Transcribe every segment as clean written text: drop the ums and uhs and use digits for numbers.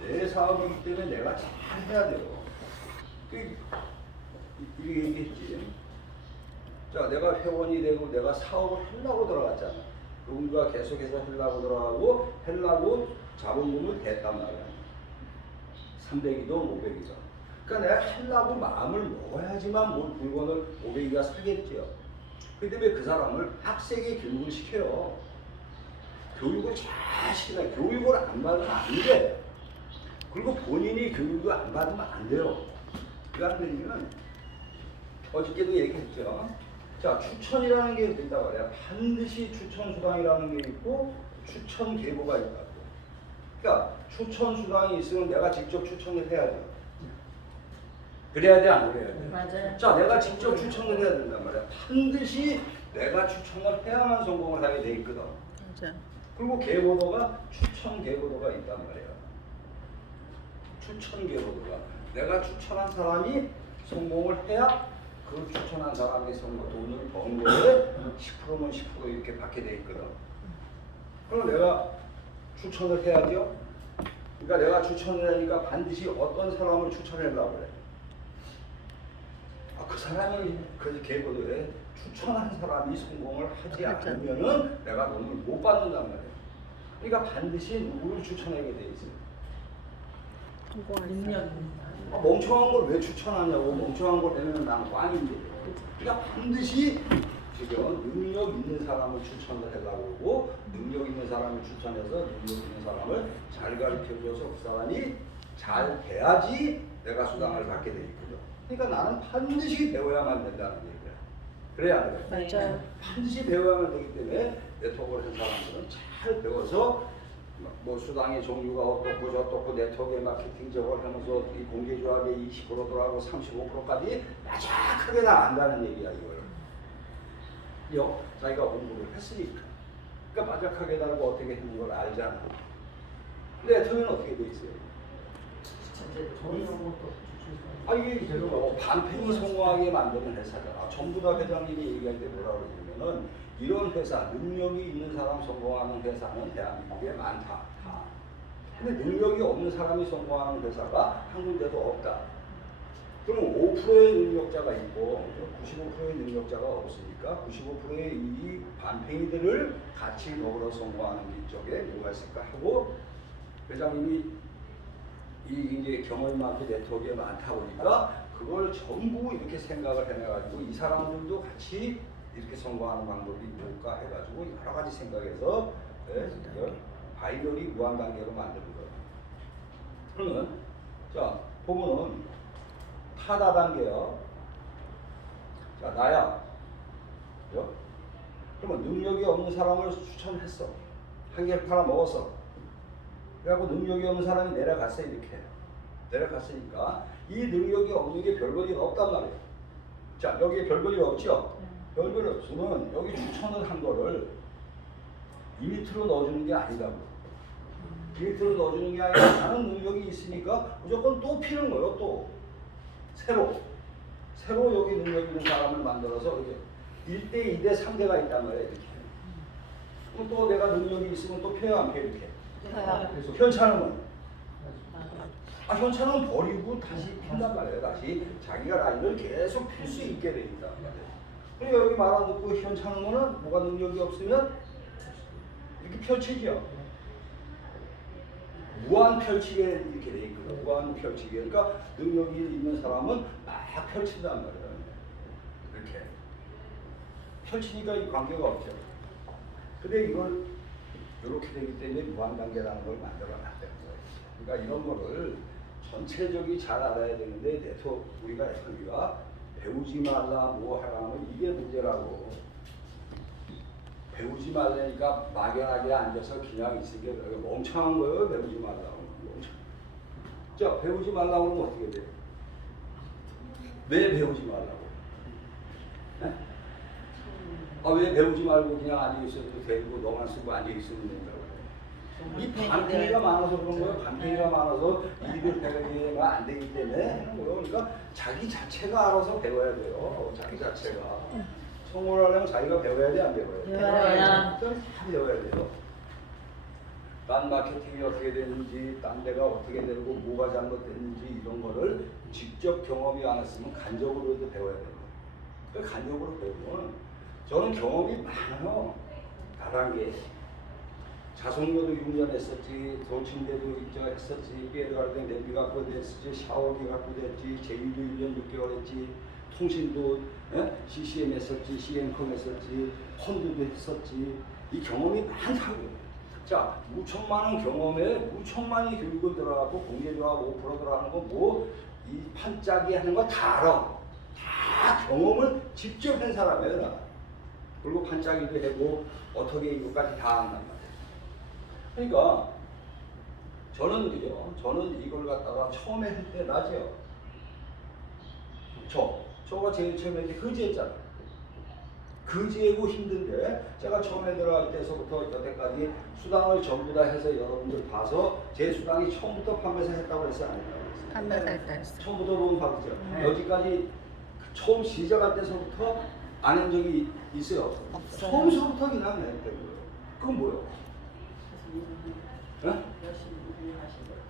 내 사업이기 때문에 내가 잘 해야 돼요. 이게 얘기했지. 자, 내가 회원이 되고 내가 사업을 하려고 들어갔잖아. 우리가 계속해서 하려고 들어가고 하려고 자본금을 댔단 말이야. 300이든 500이든. 그러니까 내가 하려고 마음을 먹어야지만 뭘 물건을 500이가 사겠죠. 근데 왜 그 사람을 빡세게 교육을 시켜요? 교육을 잘 시키라. 교육을 안 받으면 안 돼. 그리고 본인이 교육을 안 받으면 안 돼요. 왜 안 되냐면 어저께도 얘기했죠. 자, 추천이라는 게 있단 말이야. 반드시 추천 수당이라는 게 있고 추천 계보가 있다고. 그러니까 추천 수당이 있으면 내가 직접 추천을 해야 돼. 그래야 돼, 안 그래야 돼? 맞아요. 자, 내가 직접 추천을 해야 된단 말이야. 반드시 내가 추천을 해야만 성공을 하게 돼 있거든. 맞아요. 그리고 계보도가 추천 계보도가 있단 말이야. 추천 계보도가 내가 추천한 사람이 성공을 해야 그 추천한 사람이 돈을 번 거에 10%면 10% 이렇게 받게 돼 있거든. 그럼 내가 추천을 해야죠. 그러니까 내가 추천을 하니까 반드시 어떤 사람을 추천하려고 그래. 그 사람이 그 계보도에 추천한 사람이 성공을 하지 않으면은 내가 돈을 못 받는단 말이야. 그러니까 반드시 누구를 추천하게 돼 있어요. 능력. 멍청한 걸 왜 추천하냐고. 멍청한 걸 되면 난 꽝인데. 그러니까 반드시 지금 능력 있는 사람을 추천을 하려고 하고 능력 있는 사람을 추천해서 능력 있는 사람을 잘 가르쳐줘서 그 사람이 잘 돼야지 내가 수당을 받게 돼 있거든. 그러니까 나는 반드시 배워야만 된다는 얘기야. 그래야 안 돼. 맞아요. 반드시 배워야만 되기 때문에 네트워크를 한 사람들은 잘 배워서 뭐 수당의 종류가 어떻고 저떻고 네트워크 마케팅적으로 하면서 이 공개조합의 20%더라고 35%까지 야작하게 다 안다는 얘기야 이걸. 자기가 공부를 했으니까. 그러니까 바짝하게 달고 어떻게 하는 걸 알잖아. 근데 네트워크는 어떻게 돼 있어요? 이게 반팽이 성공하게 만드는 회사잖아. 전부 다 회장님이 얘기할 때 뭐라고 그러냐면은 이런 회사, 능력이 있는 사람 성공하는 회사는 대한민국에 많다. 근데 능력이 없는 사람이 성공하는 회사가 한 군데도 없다. 그럼 5%의 능력자가 있고 95%의 능력자가 없으니까 95%의 이 반팽이들을 같이 더불어 성공하는 쪽에 뭐가 있을까 하고 회장님이 이 이제 경험이 많고 네트워크에 많다 보니까 그걸 전부 이렇게 생각을 해내가지고 이 사람들도 같이 이렇게 성공하는 방법이 뭘까 해가지고 여러 가지 생각해서 이걸 바이너리 무한 단계로 만드는 거예요. 그러면 자 보면은 타다 단계요. 자 나야. 그죠? 그러면 능력이 없는 사람을 추천했어. 한 개를 팔아 먹었어. 그래갖고 능력이 없는 사람이 내려갔어 이렇게. 내려갔으니까 이 능력이 없는 게 별볼이 없단 말이에요. 자 여기에 별볼이 없죠? 별볼이 없으면 여기 추천을 한 거를 이 밑으로 넣어주는 게 아니다고. 이 밑으로 넣어주는 게 아니라 나는 능력이 있으니까 무조건 또 피는 거예요. 또 새로 여기 능력 있는 사람을 만들어서 이렇게 1대 2대 3대가 있단 말이에요. 이렇게. 그럼 또 내가 능력이 있으면 또 펴야 안 펴 이렇게. 현찮으면 현찮으면 버리고 다시 핀단 말이에요. 다시 자기가 라인을 계속 필 수 있게 돼 있단 말이에요. 그러니까 여기 말 안 듣고 현찮으면 뭐가 능력이 없으면 이렇게 펼치죠. 무한 펼치게 이렇게 돼 있거든. 무한 펼치게. 그러니까 능력이 있는 사람은 막 펼친단 말이에요. 이렇게 펼치니까 이 관계가 없죠. 근데 이걸 이렇게 되기 때문에 무한 단계라는 걸 만들어놨다는 거예요. 그러니까 이런 거를 전체적이 잘 알아야 되는데 네트워크 우리가 배우지 말라 뭐 하라면 이게 문제라고. 배우지 말라니까 막연하게 앉아서 그냥 있는 게 멍청한 거예요. 배우지 말라고. 자 배우지 말라고 하면 어떻게 돼요? 왜 배우지 말라고? 네? 왜 배우지 말고 그냥 앉아있어도 되고 너만 쓰고 앉아있으면 된다고. 이 반팽이가 많아서 그런 거예요. 반팽이가 많아서 일을 배우기가 안 되기 때문에 하는 거예요. 그러니까 자기 자체가 알아서 배워야 돼요. 자기 자체가. 성공을 하려면 자기가 배워야 돼, 안 배워야 돼? 배워야. 다 배워야 돼요. 딴 마케팅이 어떻게 되는지, 딴 데가 어떻게 되고 뭐가 잘못됐는지 이런 거를 직접 경험이 안 했으면 간접으로도 배워야 돼요. 그 간접으로 배우면 저는 경험이 많아요. 다단계. 자석료도 6년 했었지, 도침대도 했었지, 삐에르가르덴 냄비 갖고 됐었지, 샤워기 갖고 됐지, 제일도 1년 6개월 했지, 통신도 CCM 했었지, CM컴 했었지, 펀드도 했었지. 이 경험이 많다고요. 자, 무천만원 경험에 무천만이 교육을 들어가고 공개조합 5% 들어가는 거 뭐 이 판짜기 하는 거 다 알아. 다 경험을 직접 한 사람이에요. 나. 그리고 판짜기도 해고 어떻게 이것까지 다 한단 말이에요. 그러니까 저는 그죠? 저는 이걸 갖다가 처음에 할 때 나죠. 저가 제일 처음에 이렇게 거지했잖아요. 거지하고 힘든데 제가 처음에 들어갈 때서부터 여태까지 수당을 전부 다 해서 여러분들 봐서 제 수당이 처음부터 판매사 했다고 했어요? 안 했다고 했어요? 판매사 했다 했어. 처음부터 보면 봤죠? 여기까지 처음 시작할 때서부터 안 한 적이 있어요? 없어요. 처음서부터 그냥 했던 거예요. 그건 뭐예요? 응?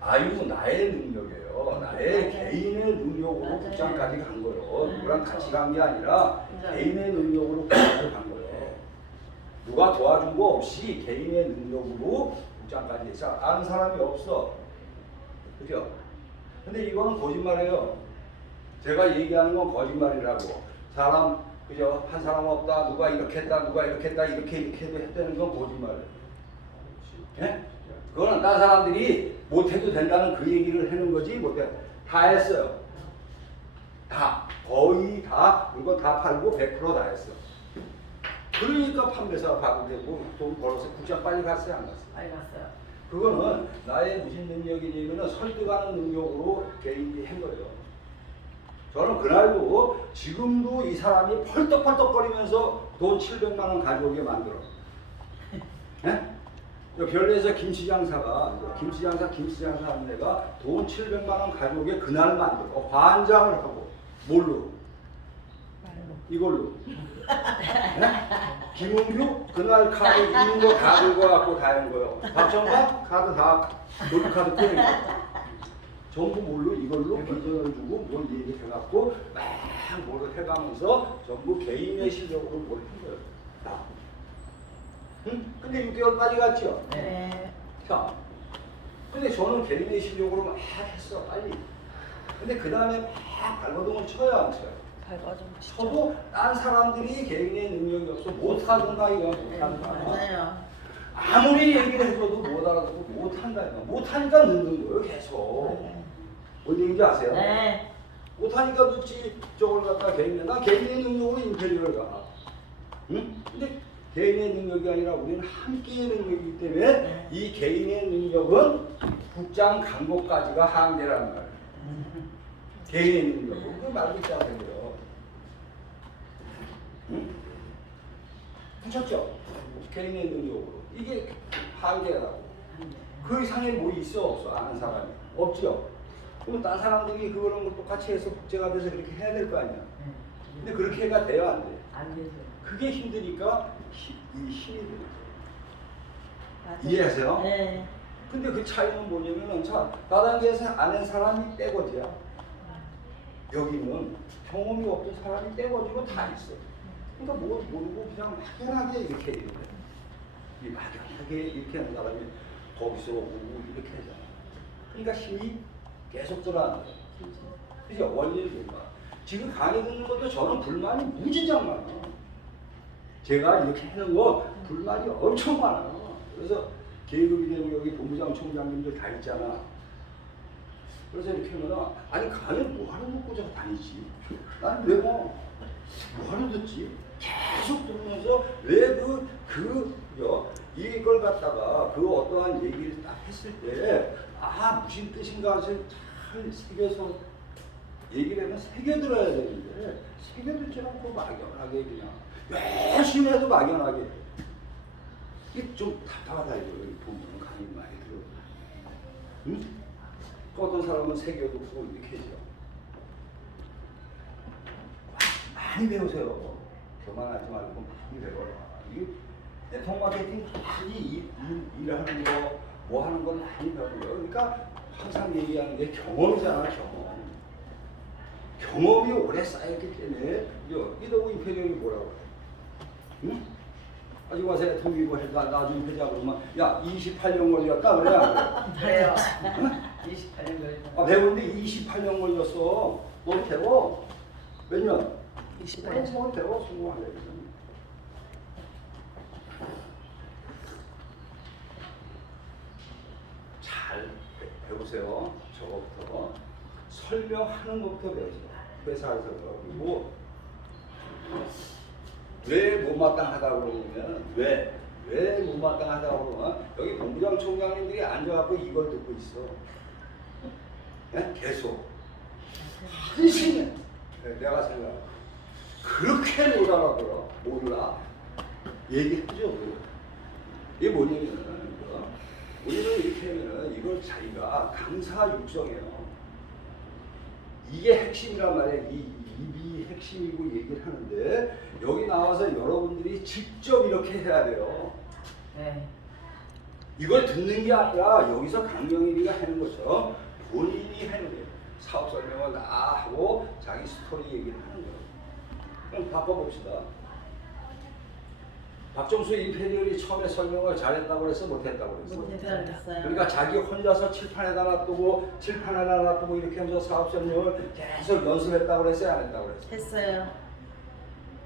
아이고 나의 능력이에요. 나의 개인의 능력으로 국장까지 간 거예요. 누구랑 같이 간 게 아니라 개인의 능력으로 국장까지 간 거예요. 누가 도와준 거 없이 개인의 능력으로 국장까지 했어. 아는 사람이 없어. 그죠? 근데 이거는 거짓말이에요. 제가 얘기하는 건 거짓말이라고. 사람 그죠? 한 사람 없다. 누가 이렇게 했다. 누가 이렇게 했다. 이렇게 해도 했다는 건 거짓말이에요. 예? 그거는 다른 사람들이 못해도 된다는 그 얘기를 하는 거지 못해. 다 했어요. 다. 거의 다. 이거 다 팔고 100%다 했어. 그러니까 판매사가 바꾸되고 돈 벌어서 국장 빨리 갔어요? 안 갔어요? 빨리 갔어요. 그거는 나의 무슨 능력이냐면 설득하는 능력으로 개인이 한 거예요. 저는 그날도 지금도 이 사람이 펄떡펄떡거리면서 돈 700만 원 가져오게 만들어. 예? 별내에서 김치장사가 김치장사 하는 애가 돈 700만 원 가져오게 그날 만들어. 환장을 하고 뭘로? 이걸로. 네? 김은규 그날 카드 있는 거 다 긁어갖고 다 한 거예요. 박정관 카드 다 놀이카드 꺼낸 거예요. 전부 뭘로 이걸로 비전을 주고 뭘 얘기해갖고 막 뭘 해가면서 전부 개인의 실력으로 뭘 한 거예요. 다. 응? 근데 6개월 빨리 갔죠? 네. 자, 근데 저는 개인의 실력으로 막 했어, 빨리. 근데 그 다음에 막 발버둥을 쳐요, 안 쳐요? 발버둥 쳐도 딴 사람들이 개인의 능력이 없어 못하던가 이거 못한다. 맞아요. 아무리 얘기를 해줘도 못 알아듣고 못한다 이거. 못하니까 늦는 거예요, 계속. 뭔 얘기인지 아세요? 네. 못하니까 늦지 저걸 갖다 나 개인의 능력으로 인테리어를 가. 응? 근데 개인의 능력이 아니라 우리는 함께의 능력이기 때문에 이 개인의 능력은 국장 간고까지가 한계라는 거예요. 개인의 능력은 그거 말고 있지 않아요. 응? 하셨죠? 개인의 능력으로 이게 한계라고. 그 이상에 뭐 있어 없어 아는 사람이 없죠. 그럼 다른 사람들이 그거는 뭐 똑같이 해서 국제가 돼서 그렇게 해야 될 거 아니야. 근데 그렇게 해가 돼요 안 돼? 안 되죠. 그게 힘드니까 이 힘이 들어요. 맞아요. 이해하세요? 네. 근데 그 차이는 뭐냐면은 자 다단계에서 아는 사람이 떼거지야. 여기는 경험이 없던 사람이 떼거지고 다 있어. 그러니까 뭐 모르고 그냥 막연하게 이렇게 이래. 이 막연하게 이렇게 하는 사람이 거기서 오고 이렇게 하잖아. 그러니까 힘이 계속 들어가는 거야. 그죠? 원리를 몰라. 지금 강의 듣는 것도 저는 불만이 무지장 많아. 제가 이렇게 하는 거 불만이 엄청 많아요. 그래서 계급이 되고 여기 본부장 총장님들 다 있잖아. 그래서 이렇게 하면 아니 강의 뭐하러 듣고 저 다니지? 나는 왜 뭐하러 듣지? 계속 들으면서 왜 이걸 갖다가 그 어떠한 얘기를 딱 했을 때 무슨 뜻인가 해서 잘 새겨서 얘기를 하면 새겨들어야 되는데 새겨듣지 않고 막연하게 그냥 열심히 해도 막연하게 이게 좀 답답하다 이거 보면 강의 많이 들어. 응? 어떤 사람은 새겨듣고 이렇게 해죠. 많이 배우세요. 교만하지 말고 많이 배워라. 이게 네트워크 마케팅 많이 일하는 거 뭐 하는 건 많이 배우는 거예요. 그러니까 항상 얘기하는 게 경험이잖아, 경험. 경험이 오래 쌓였기 때문에 이러고 임페리얼이 뭐라고 그래? 응? 아직 와서 통일고 해도 나중에 회자 그러면 야 28년 걸렸다 그래 안 그래? 그래요. 응? 28년 걸렸다. 아 배우는데 28년 걸렸어. 너 배워? 몇 년? 28년. 뭐 배워 성공하려면. 잘 배우세요. 저거부터 설명하는 것부터 배우세요. 회사에서 그리고 왜 못마땅하다 그러냐면 왜 못마땅하다 그러면 여기 본부장 총장님들이 앉아갖고 이걸 듣고 있어. 네? 계속 한심해. 내가 생각 그렇게 못 알아들어. 몰라. 얘기하죠. 이게 뭐냐면 우리는 이렇게 하면 이걸 자기가 강사 육성해요. 이게 핵심이란 말이야. 이 입이 핵심이고 얘기를 하는데 여기 나와서 여러분들이 직접 이렇게 해야 돼요. 네. 이걸 듣는 게 아니라 여기서 강명일이가 하는 것처럼 본인이 하는 거예요. 사업 설명을 다 하고 자기 스토리 얘기를 하는 거예요. 그럼 바꿔봅시다. 박정수 임페리얼이 처음에 설명을 잘했다고 그랬어? 못했다고 그랬어? 못했어요. 그러니까 자기 혼자서 칠판에다 놔두고 이렇게 하면서 사업 설명을 계속 연습했다고 그랬어요? 안 했다고 그랬어요? 했어요.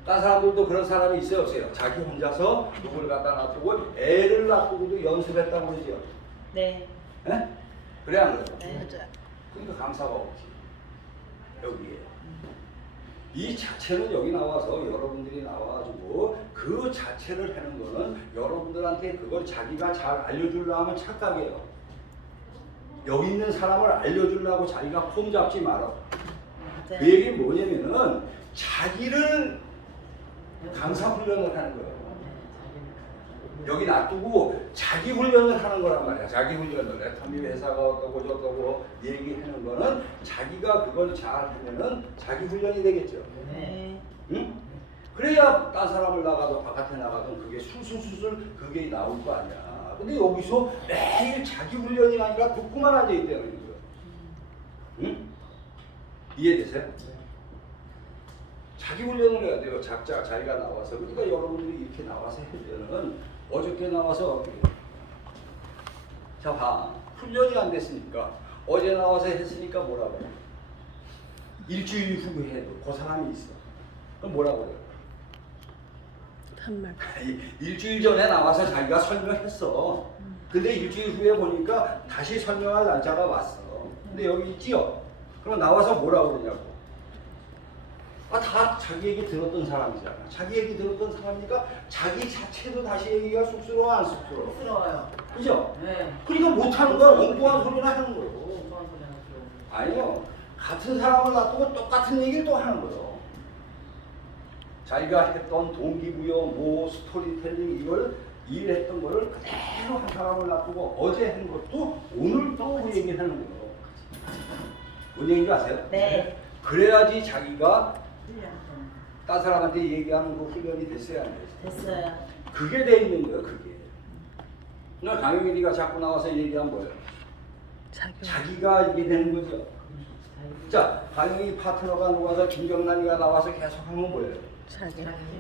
다른 사람들도 그런 사람이 있어요? 없어요? 자기 혼자서 누굴 갖다 놔두고 애를 놔두고도 연습했다고 그러죠? 네. 예? 그래 안 그래요? 네. 그러니까 강사가 없지. 여기에. 이 자체는 여기 나와서 여러분들이 나와가지고 그 자체를 하는 거는 여러분들한테 그걸 자기가 잘 알려주려고 하면 착각이에요. 여기 있는 사람을 알려주려고 자기가 폼 잡지 말아. 네. 그 얘기는 뭐냐면은 자기를 강사 훈련을 하는 거예요. 여기 놔두고 자기 훈련을 하는 거란 말이야. 자기 훈련을. 애터미 회사가 어떠고 저떠고 얘기하는 거는 자기가 그걸 잘 하면은 자기 훈련이 되겠죠. 네. 응? 그래야 딴 사람을 나가도 바깥에 나가도 그게 술술술술 그게 나올 거 아니야. 근데 여기서 매일 자기 훈련이 아니라 듣고만 앉아 있다는 거예요. 응? 이해되세요? 자기 훈련을 해야 돼요. 자기가 나와서. 그러니까 여러분들이 이렇게 나와서 할 때는 어저께 나와서 자 봐. 훈련이 안 됐으니까 어제 나와서 했으니까 뭐라고 해요? 일주일 후에 해도 그 사람이 있어. 그럼 뭐라고 해요? 한말 일주일 전에 나와서 자기가 설명했어. 근데 일주일 후에 보니까 다시 설명할 날짜가 왔어. 근데 여기 있지요? 그럼 나와서 뭐라고 그러냐고. 다 자기 얘기 들었던 사람이잖아. 자기 얘기 들었던 사람이니까 자기 자체도 다시 얘기가 쑥스러워 안 쑥스러워? 쑥스러워요. 그죠? 네. 그러니까 못하는 거야. 엉뚱한 소리나 하는 거예요. 엉뚱한 소리 하죠. 아니요. 같은 사람을 놔두고 똑같은 얘기를 또 하는 거예요. 자기가 했던 동기부여, 스토리텔링 이걸 일했던 거를 그대로 한 사람을 놔두고 어제 한 것도 오늘 또 그 얘기를 하는 거예요. 뭔 얘기인지 아세요? 네. 그래야지 자기가 훈련. 딴 사람한테 얘기하는 그 훈련이 됐어야 안 됐어요. 됐어요. 그게 돼 있는 거예요, 그게. 그러니까 강영일이가 자꾸 나와서 얘기한 거예요. 자기가 이게 되는 거죠. 자, 강영일 파트너가 누가서 김경란이가 나와서 계속 하면 뭐예요?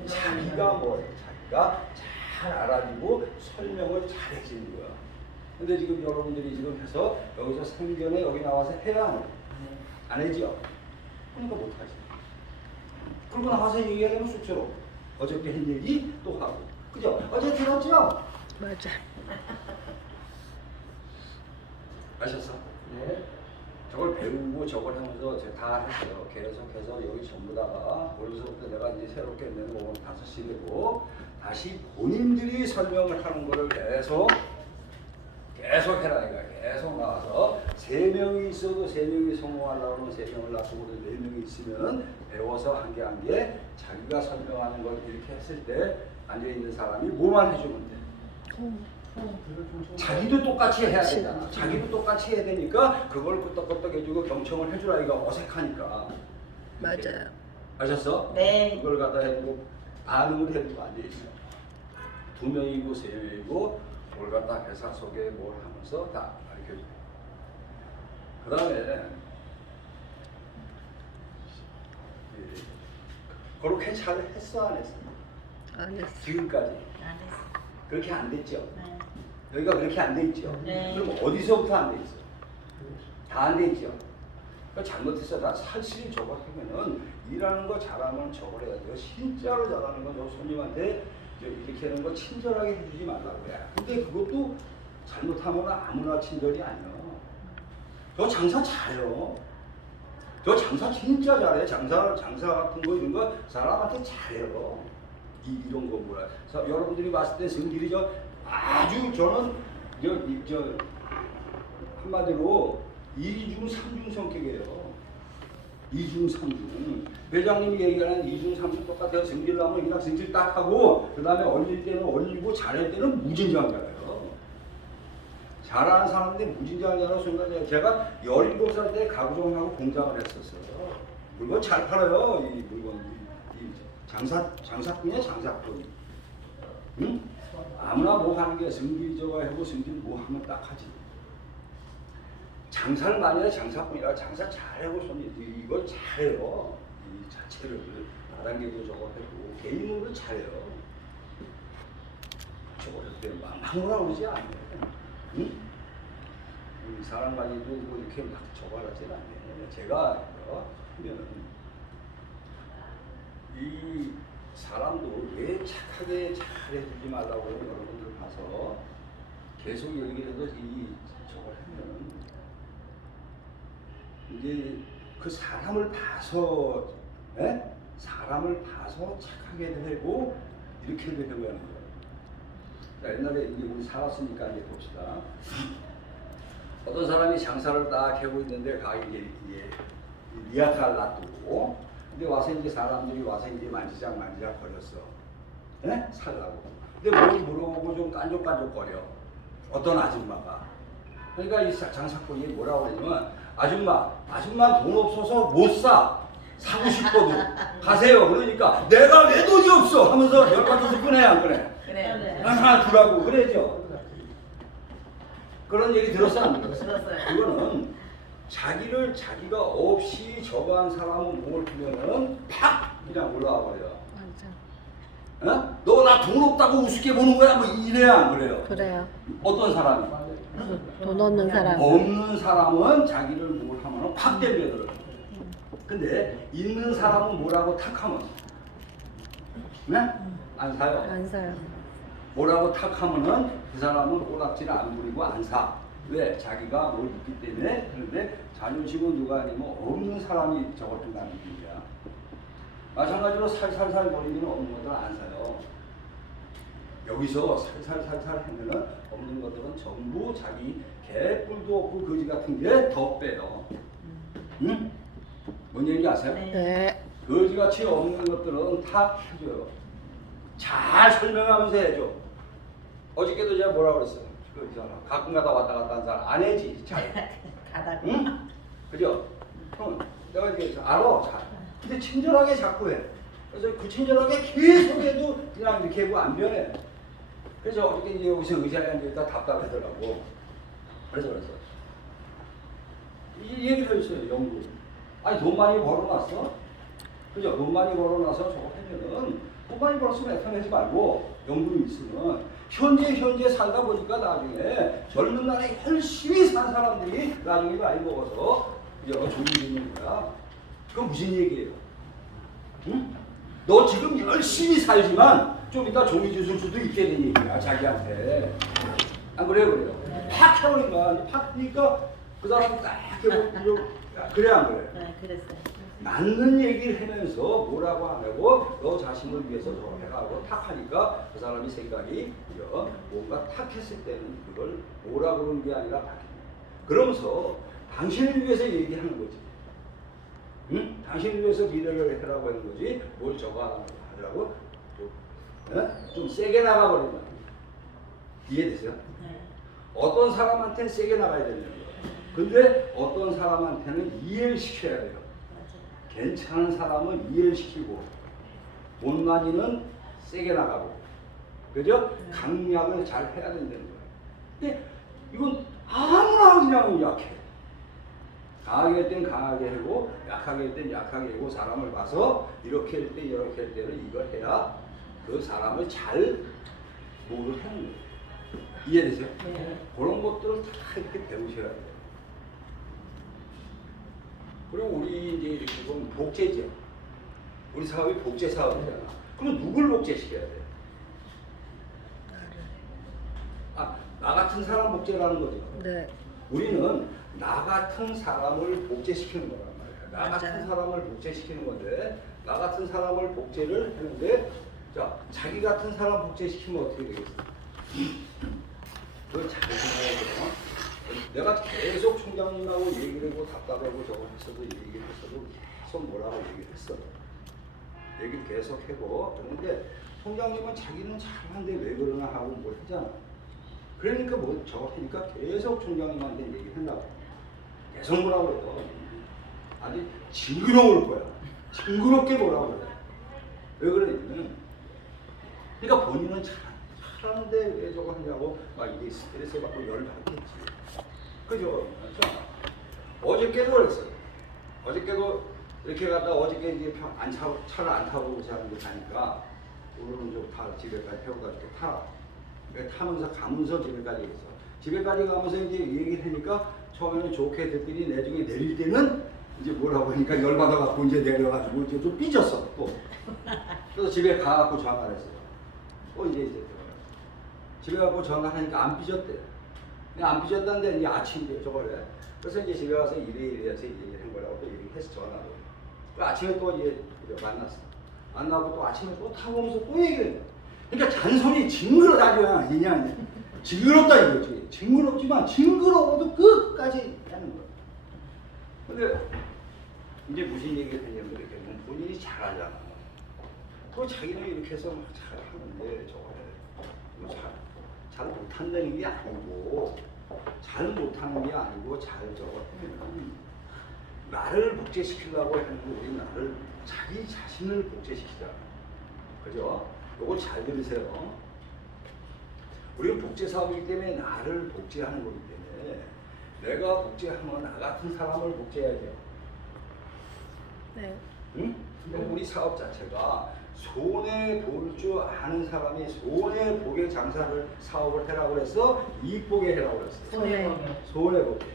자기가 뭐예요? 자기가 잘 알아주고 설명을 잘 해주는 거야. 근데 지금 여러분들이 지금 해서 여기서 생전에 여기 나와서 해야 안 해요? 안 해죠? 그러니까 못하지. 그러고 나와서 얘기하려면 쑥스러워. 어저께 한 얘기 또 하고. 그죠? 어제 들었죠? 맞아. 아셨어? 네. 저걸 배우고 저걸 하면서 제가 다 했어요. 계속해서 여기 전부 다가 오늘부터 내가 이제 새롭게 내는 오늘 5시 되고 다시 본인들이 설명을 하는 거를 계속 해라 이거야. 계속 나와서 3명이 있어도 3명이 성공하려고 하면 3명을 놔두고 4명이 있으면 배워서 한 개 자기가 설명하는 걸 이렇게 했을 때 앉아있는 사람이 뭐만 해주면 돼. 자기도 똑같이 해야 되잖아. 자기도 똑같이 해야 되니까 그걸 끄떡끄떡 해주고 경청을 해주라. 이거 어색하니까. 맞아요. 아셨어? 네. 그걸 갖다 해주고 반응을 해주고 앉아있어. 2명이고 3명이고 뭘 갖다 회사 속에 뭘 하면서 다 가르쳐줘요. 그 다음에 그렇게 잘 했어 안 했어? 안 했어. 지금까지 안 했어. 그렇게 안 됐죠? 네. 여기가 그렇게 안 돼 있죠? 네. 그럼 어디서부터 안 돼 있어? 다 안 돼 있죠? 그러니까 잘못해서 나 사실 저거 하면은 일하는 거 잘하면 저걸 해야 돼요. 진짜로 잘하는 건 저 손님한테 이렇게 하는 거 친절하게 해주지 말라고 해. 근데 그것도 잘못하면 아무나 친절이 아니야. 저 장사 잘해요. 저 장사 진짜 잘해. 장사 같은 거 이런 거 사람한테 잘해요. 이런 거 뭐라. 여러분들이 봤을 때 성질이 아주 저는 저 한마디로 2중 3중 성격이에요. 2중 3중. 회장님이 얘기하는 2중 3중 똑같아요. 성질 나면 그냥 성질 딱 하고 그 다음에 얼릴 때는 얼리고 잘할 때는 무진장자예요. 잘하는 사람인데 무진장자라고 생각해요. 제가 17살 때 가구점하고 공장을 했었어요. 물건 잘 팔아요. 이 물건. 이 장사꾼이야 장사꾼. 응? 아무나 뭐 하는 게 성질 저거 하고 성질 뭐 하면 딱 하지. 장사를 많이 해. 장사꾼이라 장사 잘하고 손님 이걸 잘해요. 이 자체를 나단계도 저거 하고 개인으로 잘해요. 저거 때 막무라 그러지 않아요. 응? 사람 관리도 뭐 이렇게 막 저거 하지 않아요. 제가 하면은 이 사람도 왜 착하게 잘해주지 말라고 여러분들 봐서 계속 얘기를 해도 이 저걸 하면 이제 그 사람을 봐서 사람을 봐서 착하게 되고 이렇게 되려고 하는 거예요. 자, 옛날에 이제 우리 살았으니까 이제 봅시다. 어떤 사람이 장사를 딱 하고 있는데 가게 리아카를 놔두고 근데 와서 이제 사람들이 와서 이제 만지작 거렸어. 살라고. 근데 뭘 물어보고 좀 깐족거려. 어떤 아줌마가. 그러니까 이 장사꾼이 뭐라고 그러냐면 아줌마 돈 없어서 못 사. 사고 싶어도 가세요. 그러니까 내가 왜 돈이 없어 하면서 열받아서 꺼내 안 꺼내? 그래. 하나 주라고 그래죠. 그런 얘기 들었어 안 들었어? 들었어요. 그거는 자기가 없이 저거 한 사람은 몸을 풀면은 팍 그냥 올라와 버려. 맞아. 너 나 돈 없다고 우습게 보는 거야? 뭐 이래야 안 그래요? 그래요. 어떤 사람이? 돈 없는 사람. 없는 사람은 자기를 뭘 하면 팍 때려들어. 근데 있는 사람은 뭐라고 탁 하면 안 사요. 안 사요. 뭐라고 탁 하면은 그 사람은 꼬락지를 안 부리고 안 사. 왜? 자기가 뭘 있기 때문에. 그런데 자존심은 누가 아니면 없는 사람이 저걸 한다는 얘기야. 마찬가지로 살살살 버리면 없는 것들은 안 사요. 여기서 살살살살 하면은 없는 것들은 전부 자기 개뿔도 없고 거지 같은 게 더 빼요. 응? 뭔 얘기 아세요? 네. 거지같이 없는 것들은 다 해줘요. 잘 설명하면서 해줘. 어저께도 제가 뭐라 그랬어요? 그 있잖아. 가끔가다 왔다 갔다 하는 사람 안 해지 잘. 가다가. 응? 그죠? 내가 이제 알아 잘. 근데 친절하게 자꾸 해. 그래서 그 친절하게 계속 해도 그냥 이렇게 하고 안 변해. 그래서 어저께 이제 여기서 의자에 앉으니까 답답하더라고. 그래서 이 얘기를 해줬어요. 연구. 아니 돈 많이 벌어놨어? 그죠? 돈 많이 벌어놔서 저거 하면은 돈 많이 벌었으면 애통하지 말고 연금이 있으면 현재 살다 보니까 나중에 젊은 날에 열심히 산 사람들이 나중에 많이 먹어서 좋은 일이 있는 거야. 그건 무슨 얘기예요? 응? 너 지금 열심히 살지만 좀 이따 종이 주실 수도 있게 된 얘기야 자기한테. 안 그래요? 팍 해버린 거야. 팍 하니까 그 사람이 딱 해보고 그래 안 그래? 네, 그랬어요. 맞는 얘기를 하면서 뭐라고 안 하고 너 자신을 위해서 저렇게 하고 탁 하니까 그 사람이 생각이 뭔가 탁 했을 때는 그걸 뭐라고 그런 게 아니라 바뀌는 거야. 그러면서 당신을 위해서 얘기하는 거지. 응? 당신을 위해서 미래를 해라고 하는 거지 뭘 저거 하라고 좀 세게 나가버린다. 이해되세요? 네. 어떤 사람한테는 세게 나가야 되는 거예요. 근데 어떤 사람한테는 이해를 시켜야 돼요. 맞아요. 괜찮은 사람은 이해를 시키고 못난이는 세게 나가고 그죠? 강약을 잘 해야 된다는 거예요. 근데 이건 아무나 그냥 약해. 강하게 할 땐 강하게 하고 약하게 할 땐 약하게 하고 사람을 봐서 이렇게 할 때 이렇게 할 때는 이걸 해야 그 사람을 잘 뭐를 하는 거예요. 이해되세요? 네. 그런 것들을 다 이렇게 배우셔야 돼요. 그리고 우리 이제 이렇게 보면 복제죠. 우리 사업이 복제 사업이잖아. 그럼 누굴 복제시켜야 돼? 나 같은 사람 복제라는 거죠. 네. 우리는 나 같은 사람을 복제시키는 거란 말이야. 나 같은 맞아요. 사람을 복제시키는 건데, 나 같은 사람을 복제를 하는데, 자, 자기 같은 사람 복제시키면 어떻게 되겠어? 그걸 잘 생각해야 내가 계속 총장님하고 얘기를 하고 답답하고 저거 했어도 얘기를 했어도 계속 뭐라고 얘기를 했어. 얘기를 계속 하고 그런데 총장님은 자기는 잘하는데 왜 그러나 하고 뭘 하잖아. 그러니까 뭐 저거 하니까 계속 총장님한테 얘기를 한다고. 계속 뭐라고 그래요. 아주 징그러울 거야. 징그럽게 뭐라고 그래. 왜 그러냐면 그러니까 본인은 잘하는데 왜 저거 하냐고 막 이게 스트레스 받고 열받겠지. 그죠? 자, 어저께도 그랬어요. 어저께도 이렇게 갔다 어저께 이제 차를 안 타고 사람들 가니까 오늘은 좀 타 집에까지 태워가지고 타. 타면서 가면서 집에까지 있어. 집에까지 가면서 이제 얘기를 하니까 처음에는 좋게 듣더니 나중에 내릴 때는 이제 뭐라고 하니까 열받아갖고 이제 내려가지고 이제 좀 삐졌어 또. 그래서 집에 가갖고 전화를 했어요. 이제 집에 가고 전화하니까 안 삐졌대. 안 삐졌다는데 이제 아침에 저거래. 그래서 이제 집에 가서 이래 해서 얘기를 한 거라고 또 얘기해서 전화로. 그 아침에 또 이제 만났어. 만나고 또 아침에 또 타고 오면서 또 얘기를 해. 그러니까 잔소리 징그러다죠. 아니냐. 징그럽다 이거지. 징그럽지만 징그러워도 끝까지 하는 거야. 근데 이제 무슨 얘기를 하냐면 이렇게 본인이 잘하잖아. 또 자기는 이렇게 해서 막 잘하는데 저거를 잘 못한다는 게 아니고 잘 못하는 게 아니고 잘 저거 나를 복제시키려고 하는 우리 나를 자기 자신을 복제시키잖아. 그죠? 요걸 잘 들으세요. 우리는 복제 사업이기 때문에 나를 복제하는 거기 때문에 내가 복제하면 나 같은 사람을 복제해야죠. 네. 응? 그럼 우리 사업 자체가 손해 볼 줄 아는 사람이 손해 보게 장사를 사업을 해라고 그랬어? 이익 보게 해라고 그랬어? 손해 보게.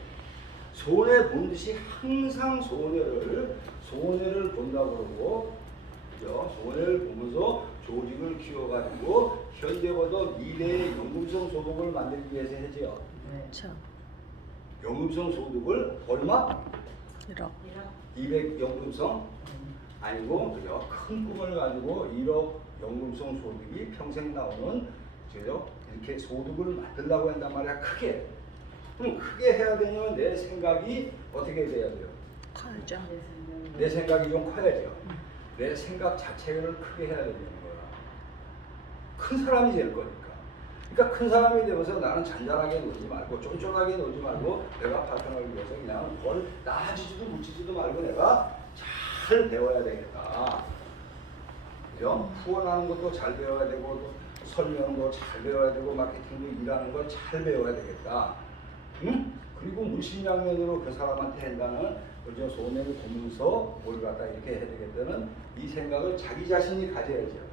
손해 본 듯이 항상 손해를 본다고 그러고, 그죠? 손해를 보면서 조직을 키워가지고 현재보다 미래의 연금성 소득을 만들기 위해서 해죠. 그렇죠. 연금성 소득을 얼마? 1억. 200 연금성? 아니고 그죠? 큰 꿈을 가지고 1억 연금성 소득이 평생 나오는 그죠? 이렇게 소득을 만들려고 한단 말이야. 크게. 그럼 크게 해야 되냐면 내 생각이 어떻게 돼야 돼요? 커야죠. 내 생각이 좀 커야죠. 내 생각 자체를 크게 해야 되는 거야. 큰 사람이 될 거니까. 그러니까 큰 사람이 되면서 나는 잔잔하게 놀지 말고 쫀쫀하게 놀지 말고 내가 파트너를 위해서 그냥 뭘 나아지지도 묻히지도 말고 내가 잘 배워야 되겠다. 그죠? 후원하는 것도 잘 배워야 되고 또 설명도 잘 배워야 되고 마케팅도 일하는 걸 잘 배워야 되겠다. 응? 그리고 물심양면으로 그 사람한테 한다는 그저 손해를 보면서 뭘 갖다 이렇게 해야 되겠다는 이 생각을 자기 자신이 가져야죠.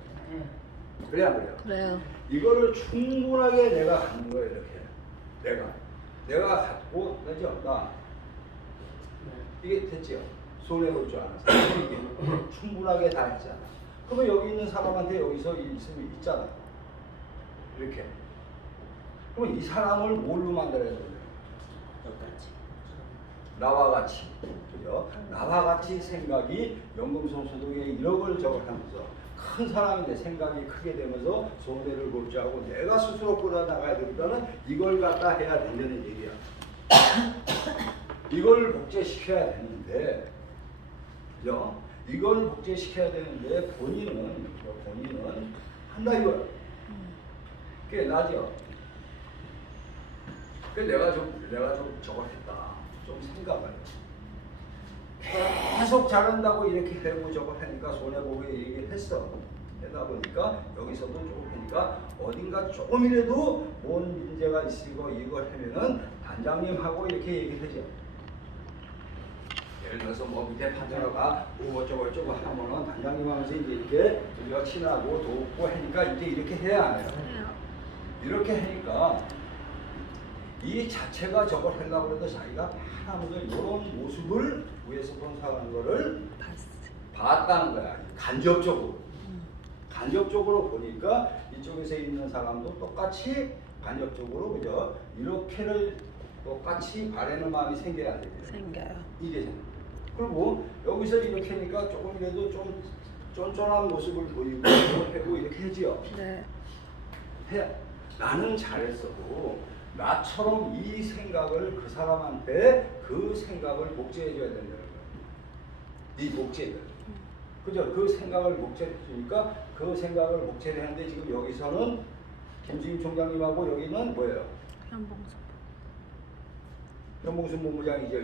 그래 안 그래요? 그래요. 이거를 충분하게 내가 갖는 거예요. 이렇게 내가 갖고 그죠? 나 이게 됐죠? 손해볼 줄 아는 사람 이게 충분하게 다 했잖아. 그러면 여기 있는 사람한테 여기서 있으면 있잖아. 이렇게. 그럼 이 사람을 뭘로 만들어야 되냐? 나와 같이, 그죠? 나와 같이 생각이 연금성 소득의 1억을 저걸 하면서 큰 사람인데 생각이 크게 되면서 손해를 볼 줄 알고 내가 스스로 끌어 나가야 되니까는 이걸 갖다 해야 된다는 얘기야. 이걸 복제시켜야 되는데, 그죠? 이걸 복제시켜야 되는데 본인은 한다 이거야. 그게 나죠. 그래서 내가 좀 저걸 했다. 좀 생각을. 계속 잘한다고 이렇게 하고 저걸 하니까 손해보게 얘기를 했어. 되다 보니까 여기서도 조금 하니까 어딘가 조금이라도 뭔 문제가 있으고 이걸 하면은 단장님하고 이렇게 얘기하죠. 예를 들어서 뭐 밑에 판자가 뭐 어쩌고 하면은 단장님하면서 이제 이렇게 우리가 친하고 돕고 하니까 이제 이렇게 해야 안 해요. 해요. 이렇게 하니까 이 자체가 저걸 하려고 해도 자기가 하면서 이런 모습을 위에서 본 사는 거를 봤다는 거야. 간접적으로. 간접적으로 보니까 이쪽에서 있는 사람도 똑같이 간접적으로 그죠? 이렇게를 똑같이 바라는 마음이 생겨야 돼요. 생겨요. 이게 그리고 여기서 이렇게 하니까 조금이라도 좀 쫀쫀한 모습을 보이고 하고 이렇게 하지요. 네. 해. 나는 잘했어도 나처럼 이 생각을 그 사람한테 그 생각을 복제해 줘야 된다는 거예요. 이 복제를. 그죠? 그 생각을 복제해 주니까 그 생각을 복제를 하는데 지금 여기서는 김수임 총장님하고 여기는 뭐예요? 현봉선. 현봉순 본부장이죠.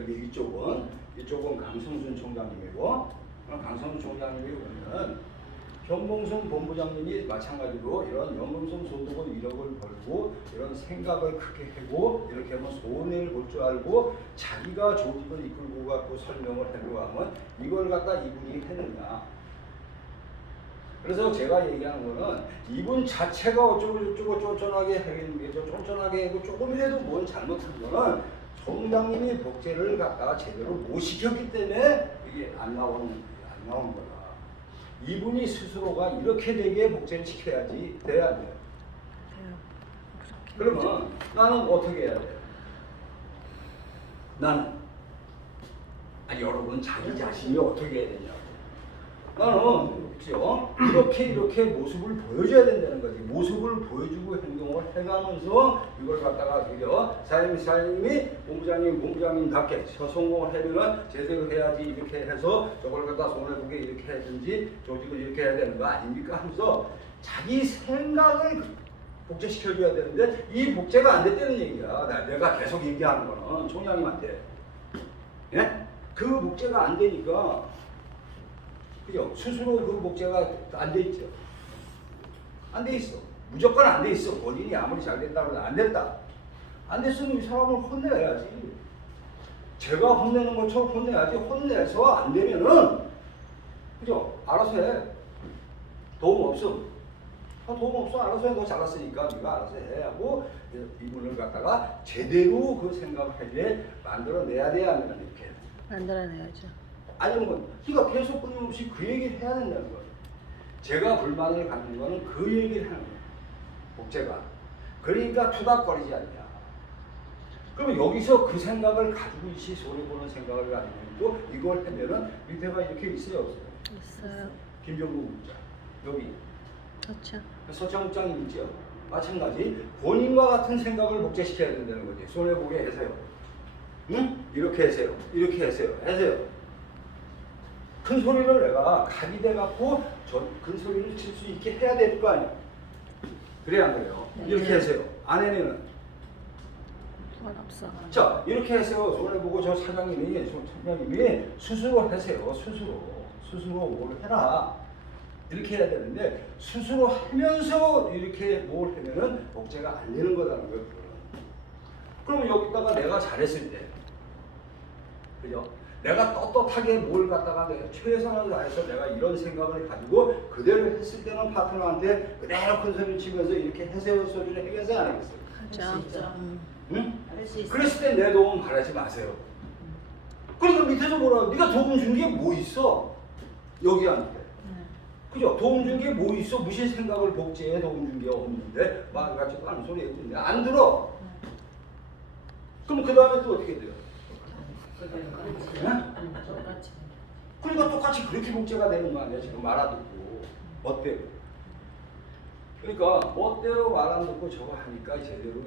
이쪽은 강성순 총장님이고 강성순 총장님이 보면 현봉순 본부장님이 마찬가지로 이런 연금성 소득을 1억을 벌고 이런 생각을 크게 하고 이렇게 하면 손해를 볼 줄 알고 자기가 조직을 이끌고 갖고 설명을 하려고 하면 이걸 갖다 이분이 했느냐. 그래서 제가 얘기하는 거는 이분 자체가 어쩌고 쫀쫀하게 하는 게 쫀쫀하게 하고 조금이라도 뭘 잘못한 거는 총장님이 복제를 갖다가 제대로 못 시켰기 때문에 이게 안 나오는 거다. 이분이 스스로가 이렇게 되게 복제를 시켜야지 돼야 돼요. 그러면 나는 어떻게 해야 돼요? 나는 여러분 자기 자신이 어떻게 해야 되냐고. 나는 그죠? 이렇게 모습을 보여줘야 된다는 거지. 모습을 보여주고 행동을 해가면서 이걸 갖다가 그죠? 사장님이 본부장님답게 성공을 하면은 제대로 해야지 이렇게 해서 저걸 갖다 손해보게 이렇게 하든지 조직을 이렇게 해야 되는 거 아닙니까? 하면서 자기 생각을 복제시켜줘야 되는데 이 복제가 안 됐다는 얘기야. 내가 계속 얘기하는 거는 총장님한테. 예? 그 복제가 안 되니까 그죠? 스스로 그 복제가 안 돼 있죠. 안 돼 있어. 무조건 안 돼 있어. 본인이 아무리 잘 됐다고 해도 안 됐다. 안 됐으면 이 사람을 혼내야지. 제가 혼내는 것처럼 혼내야지. 혼내서 안 되면은 그죠? 알아서 해. 도움 없음. 도움 없어. 알아서 해. 너 잘났으니까 네가 알아서 해 하고 이분을 갖다가 제대로 그 생각을 하게 만들어내야 돼야 하는 이렇게. 만들어내야죠. 아니면 그러니까 계속 끊임없이 그 얘기를 해야 된다는 거예요. 제가 불만을 갖는 거는 그 얘기를 하는 거예요. 복제가. 그러니까 투닥거리지 않냐. 그러면 여기서 그 생각을 가지고 있이 손해보는 생각을 가지고 있고 이걸 하면은 밑에가 이렇게 있어요 없어요? 있어요. 김정국 국장 여기 그렇죠. 서창 국장이 있죠. 마찬가지 본인과 같은 생각을 복제시켜야 된다는 거지. 손해보게 하세요. 응? 이렇게 하세요. 이렇게 하세요. 큰 소리를 내가 각이 돼갖고 큰 소리를 칠 수 있게 해야 될 거 아니야. 그래야 안 그래요? 이렇게 하세요. 아내는 돈 없어. 자 이렇게 해서 손해보고 저 사장님이 스스로 하세요. 스스로 뭘 해라. 이렇게 해야 되는데 스스로 하면서 이렇게 뭘 하면은 복제가 안 되는 거라는 거예요. 그러면 여기다가 내가 잘했을 때 그죠? 내가 떳떳하게 뭘 갖다가 내가 최선을 다해서 내가 이런 생각을 가지고 그대로 했을 때는 파트너한테 그대로 큰 소리를 치면서 이렇게 해세요 소리를 해결해서 안 하겠어요. 하죠. 응? 할수 있어. 그랬을 때 내 도움 바라지 마세요. 그러니까 밑에서 뭐라 네가 도움 준 게 뭐 있어? 여기한테. 그죠? 도움 준 게 뭐 있어? 무슨 생각을 복제해 도움 준 게 없는데 말 같지도 않은 소리 해주는데 안 들어. 그럼 그 다음에 또 어떻게 돼요? 똑같이. 그러니까 똑같이 그렇게 복제가 되는 거 아니야? 지금 말 안 듣고 멋대로. 그러니까 멋대로 말 안 듣고 저거 하니까 제대로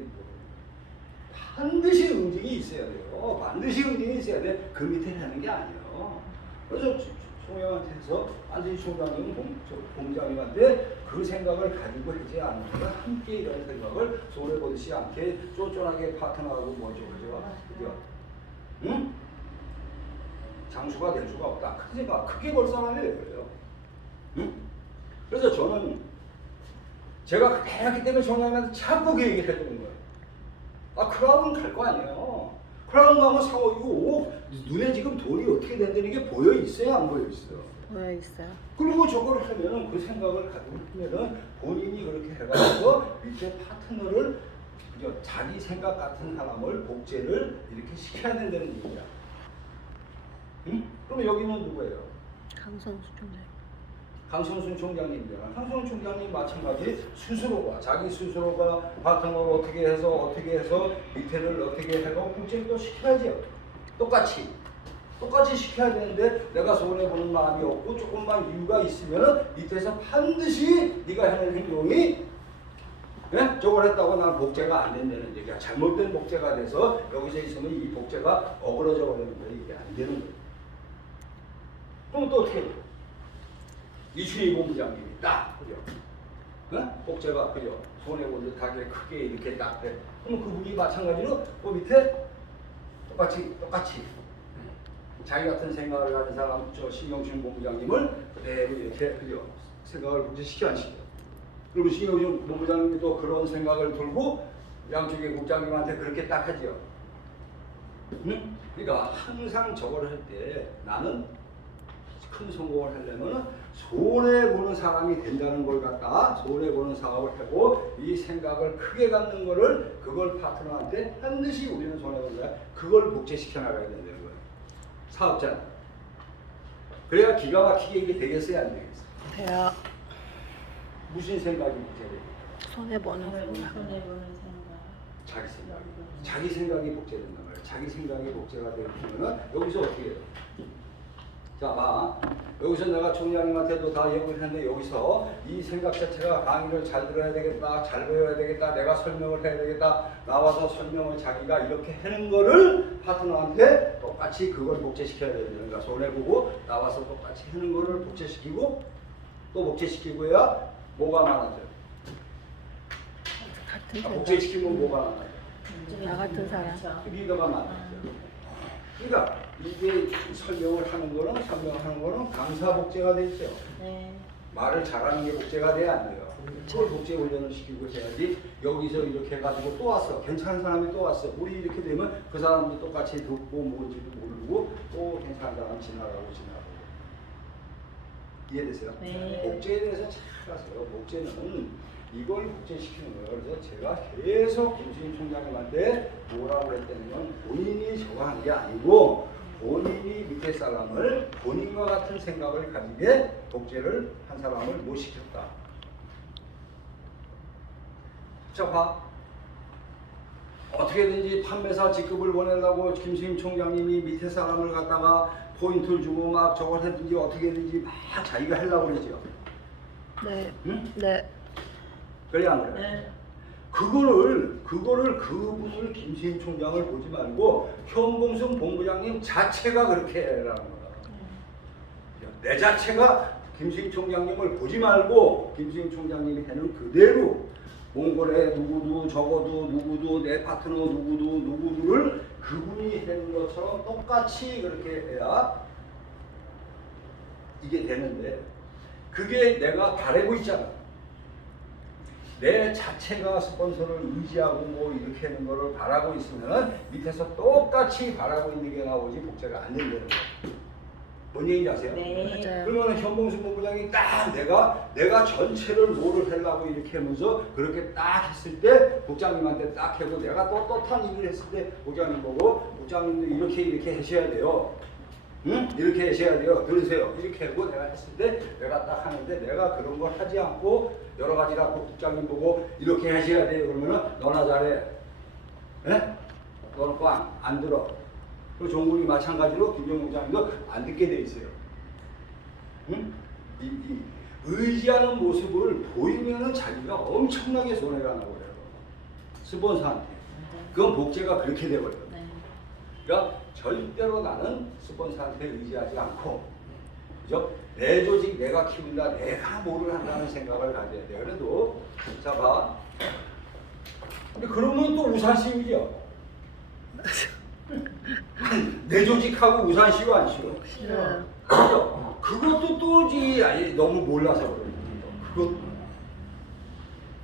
반드시 응징이 있어야 돼요. 반드시 응징이 있어야 돼. 그 밑에 하는 게 아니에요. 그래서 총장한테서 반드시 총장님은 본부장님한테 그 생각을 가지고 하지 않는 거야. 함께 이런 생각을 손해보듯이 않게 쫀쫀하게 파트너하고 뭐죠, 그죠? 응? 장수가 될 수가 없다. 크게 볼 사람이 왜 그래요? 응? 그래서 저는 제가 대학기 때문에 총장님한테 자꾸 그 얘기를 해주는 거예요. 아, 크라운 갈 거 아니에요. 크라운 가면 사고 이거 눈에 지금 돈이 어떻게 된다는 게 보여 있어요, 안 보여 있어요? 보여 있어요. 그리고 저걸 하면은 그 생각을 가지고 하면은 본인이 그렇게 해가지고 밑에 파트너를 그죠? 자기 생각 같은 사람을 복제를 이렇게 시켜야 된다는 얘기야. 응? 그럼 여기는 누구예요? 강성수 총장. 강성순 총장님이잖아. 강성순 총장님 마찬가지 스스로가 자기 스스로가 파트너를 어떻게 해서 밑에를 어떻게 해서 복제를 또 시켜야죠. 똑같이 시켜야 되는데 내가 손해 보는 마음이 없고 조금만 이유가 있으면 밑에서 반드시 네가 하는 행동이 저걸 했다고 난 복제가 안 된다는 얘기야. 잘못된 복제가 돼서 여기서 있으면 이 복제가 어그러져 버리는 거야. 이게 안 되는 거야. 그럼 또 어떻게 해? 이춘희 본부장님이 딱 그죠? 복제가 그죠? 손해 본 듯하게 크게 이렇게 딱 돼. 그럼 그분이 마찬가지로 그 밑에 똑같이 자기 같은 생각을 가진 사람 저 신경준 본부장님을 그대로 이렇게 그죠? 생각을 복제시켜 안 시켜. 그리고 신경준 본부장님이 또 그런 생각을 들고 양쪽의 국장님한테 그렇게 딱 하죠. 응? 그러니까 항상 저걸 할 때 나는 큰 성공을 하려면 손해보는 사람이 된다는 걸 갖다 손해보는 사업을 하고 이 생각을 크게 갖는 거를 그걸 파트너한테 반드시 우리는 손해보는 거야. 그걸 복제시켜 나가야 된다는 거예요. 사업자는. 그래야 기가 막히게 이게 되겠어요, 안 되겠어요? 돼요. 무슨 생각이 복제돼요? 손해보는 생각. 손해보는 생각. 자기 생각이 복제된단 말이에요. 자기 생각이 복제가 되면 여기서 어떻게 해요? 자, 봐. 여기서 내가 총장님한테도 다 얘기를 했는데 여기서 이 생각 자체가 강의를 잘 들어야 되겠다, 잘 배워야 되겠다, 내가 설명을 해야 되겠다, 나와서 설명을 자기가 이렇게 하는 거를 파트너한테 똑같이 그걸 복제시켜야 되는 거니까 손해보고 나와서 똑같이 하는 거를 복제시키고 또 복제시키고 해야 뭐가 많아져요? 같은 복제시키면 뭐가 많아져요? 나 같은 사람. 리더가 많아져요. 그러니까 이게 설명을 하는 거는 강사 복제가 돼 있죠. 네. 말을 잘하는 게 복제가 돼야 안 돼요. 그걸 복제 훈련을 시키고 해야지. 여기서 이렇게 해가지고 또 왔어. 괜찮은 사람이 또 왔어. 우리 이렇게 되면 그 사람도 똑같이 듣고 뭔지도 모르고 또 괜찮은 사람 지나가고. 이해되세요? 네. 복제에 대해서 잘 아세요. 복제는 이걸 복제시키는 거예요. 그래서 제가 계속 김수인 총장님한테 뭐라고 그랬다는 건 본인이 저거 한 게 아니고 본인이 밑에 사람을 본인과 같은 생각을 가지게 복제를 한 사람을 못 시켰다. 자, 봐. 어떻게든지 판매사 직급을 보내려고 김수인 총장님이 밑에 사람을 갖다가 포인트를 주고 막 저걸 했든지 어떻게든지 막 자기가 하려고 그러죠. 네. 응? 네. 그래 안 그래? 네. 그분을 김수인 총장을 보지 말고 현봉순 본부장님 자체가 그렇게 해라는 거야. 내 자체가 김수인 총장님을 보지 말고 김수인 총장님이 하는 그대로 몽골에 누구도 적어도 누구도 내 파트너 누구도를 그분이 하는 것처럼 똑같이 그렇게 해야 이게 되는데 그게 내가 바라고 있잖아. 내 자체가 스폰서를 의지하고 뭐 이렇게 하는 거를 바라고 있으면 밑에서 똑같이 바라고 있는 게 나오지 복제가 안 된다는 거예요. 뭔 얘기인지 아세요? 네. 맞아요. 그러면 현봉수 본부장이 딱 내가 전체를 뭐를 하려고 이렇게 하면서 그렇게 딱 했을 때 국장님한테 딱 하고 내가 또 떳떳한 일을 했을 때 국장님 보고 국장님도 이렇게 하셔야 돼요. 응? 이렇게 하셔야 돼요. 들으세요. 이렇게 하고 내가 했을 때 내가 딱 하는데 내가 그런 걸 하지 않고 여러 가지라고 국장님 보고 이렇게 하셔야 돼요. 그러면은 너나 잘해. 예? 너는 꽝 안 들어. 그리고 종국이 마찬가지로 김정국 국장님도 안 듣게 돼 있어요. 응? 이 의지하는 모습을 보이면은 자기가 엄청나게 손해가 나고 그래요. 스폰서한테. 그건 복제가 그렇게 돼버려요. 네. 그러니까 절대로 나는 스폰서한테 의지하지 않고, 그죠? 내 조직 내가 키운다, 내가 뭐를 한다는 생각을 가져야 돼. 그래도 자 봐. 근데 그러면 또 우산씌우죠. 내 조직하고 우산씌우 안 씌워? 싫어요. 그죠? 그것도 또지 아니 너무 몰라서 그래요.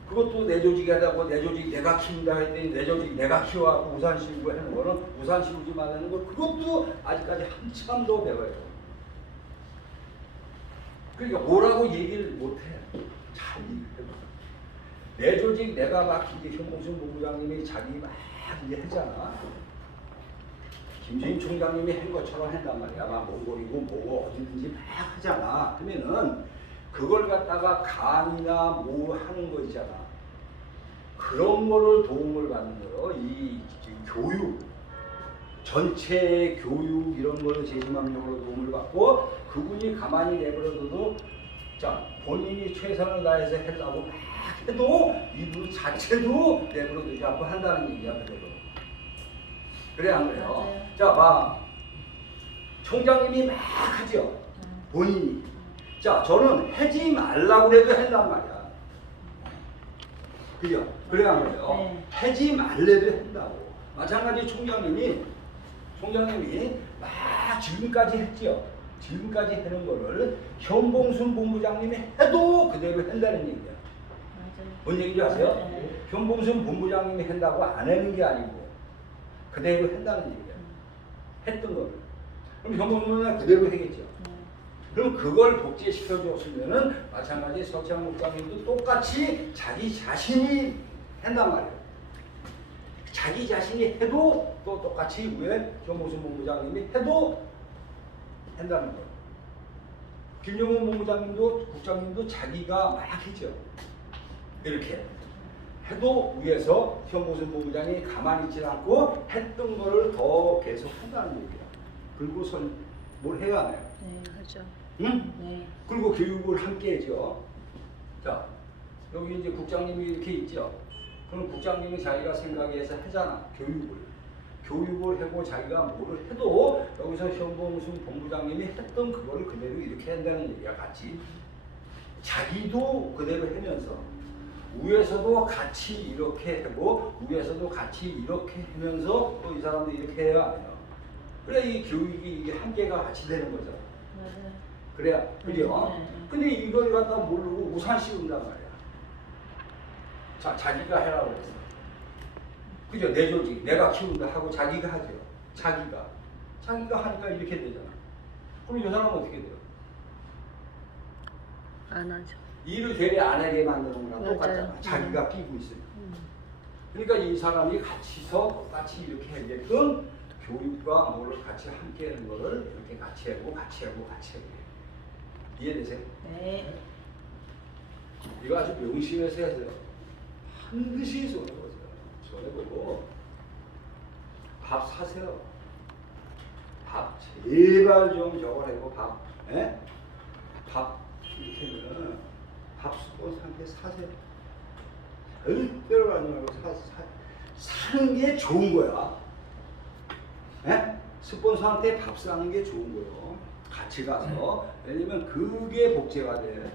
그것도 내 조직이 하다고 내 조직 내가 키운다 했더니 내 조직 내가 키워갖고 우산 씌우고 하는 거는 우산 씌우지 말라는 거 그것도 아직까지 한참 더 배워야 돼. 그러니까 뭐라고 얘기를 못해. 잘 얘기해봐. 내 조직 내가 막 이제 현봉순 본부장님이 자기 막 이제 했잖아. 김진인 총장님이 한 것처럼 한단 말이야. 막 몽골이고 뭐고 어디든지 막 하잖아. 그러면은 그걸 갖다가 간이나 뭐 하는 거 있잖아. 그런 거를 도움을 받는 거요. 이 교육, 전체 교육 이런 거를 제심함용으로 도움을 받고 그분이 가만히 내버려둬도 자 본인이 최선을 다해서 하려고 막 해도 이분 자체도 내버려두지 않고 한다는 얘기야 그대로. 그래 안 그래요? 맞아요. 자 봐. 총장님이 막 하죠. 본인이. 자 저는 하지 말라고 해도 한단 말이야. 그죠? 그래 안 그래요? 네. 하지 말래도 한다고. 마찬가지 총장님이 막 지금까지 했죠. 지금까지 하는 거를 현봉순 본부장님이 해도 그대로 한다는 얘기야. 맞아요. 뭔 얘기인지 아세요? 네. 현봉순 본부장님이 한다고 안 하는 게 아니고 그대로 한다는 얘기야. 했던 거를. 그럼 현봉순은 그대로 하겠죠. 그럼 그걸 복제시켜 줬으면은 마찬가지 서창 목사님도 똑같이 자기 자신이 한단 말이에요. 자기 자신이 해도 또 똑같이 위에 현봉순 본부장님이 해도 한다는 거예요. 김영훈 본부장님도 국장님도 자기가 막 했죠. 이렇게 해도 위에서 현봉순 본부장이 가만히 있지 않고 했던 거를 더 계속 한다는 얘기야. 그리고선 뭘 해야 해요? 네. 하죠. 응? 네. 그리고 교육을 함께 해죠. 자, 여기 이제 국장님이 이렇게 있죠. 그럼 국장님이 자기가 생각해서 하잖아. 교육을 하고 자기가 뭐를 해도 여기서 현봉순 본부장님이 했던 그거를 그대로 이렇게 한다는 얘기야. 같이. 자기도 그대로 하면서 위에서도 같이 이렇게 하고 위에서도 같이 이렇게 하면서 또 이 사람도 이렇게 해야 해요. 그래 이 교육이 이게 한계가 같이 되는 거죠. 맞아요. 그래야 그죠? 네. 근데 이걸 갖다 모르고 우산 씌운단 말이야. 자 자기가 해라고 그랬어. 그죠? 내 조직 내가 키운다 하고 자기가 하죠. 자기가 하니까 이렇게 되잖아. 그럼 이 사람은 어떻게 돼요? 안 하죠. 일을 되게 안 하게 만드는 거랑 맞아요. 똑같잖아. 자기가 끼고 있으니까. 음. 그러니까 이 사람이 같이서 똑같이 이렇게 하게끔 교육과 뭐를 같이 함께 하는 거를 이렇게 같이 하고 이해되세요? 네. 이거 아주 명심해서 해야 돼요. 반드시 손해보세요. 손해보고 밥 사세요. 밥 제발 좀 저걸 하고 밥, 예? 밥 이렇게 하면 밥 스폰서한테 사세요. 절대로 가지 말고 사는 게 좋은 거야. 예? 스폰서한테 밥 사는 게 좋은 거예요. 같이 가서. 왜냐면 그게 복제가 돼.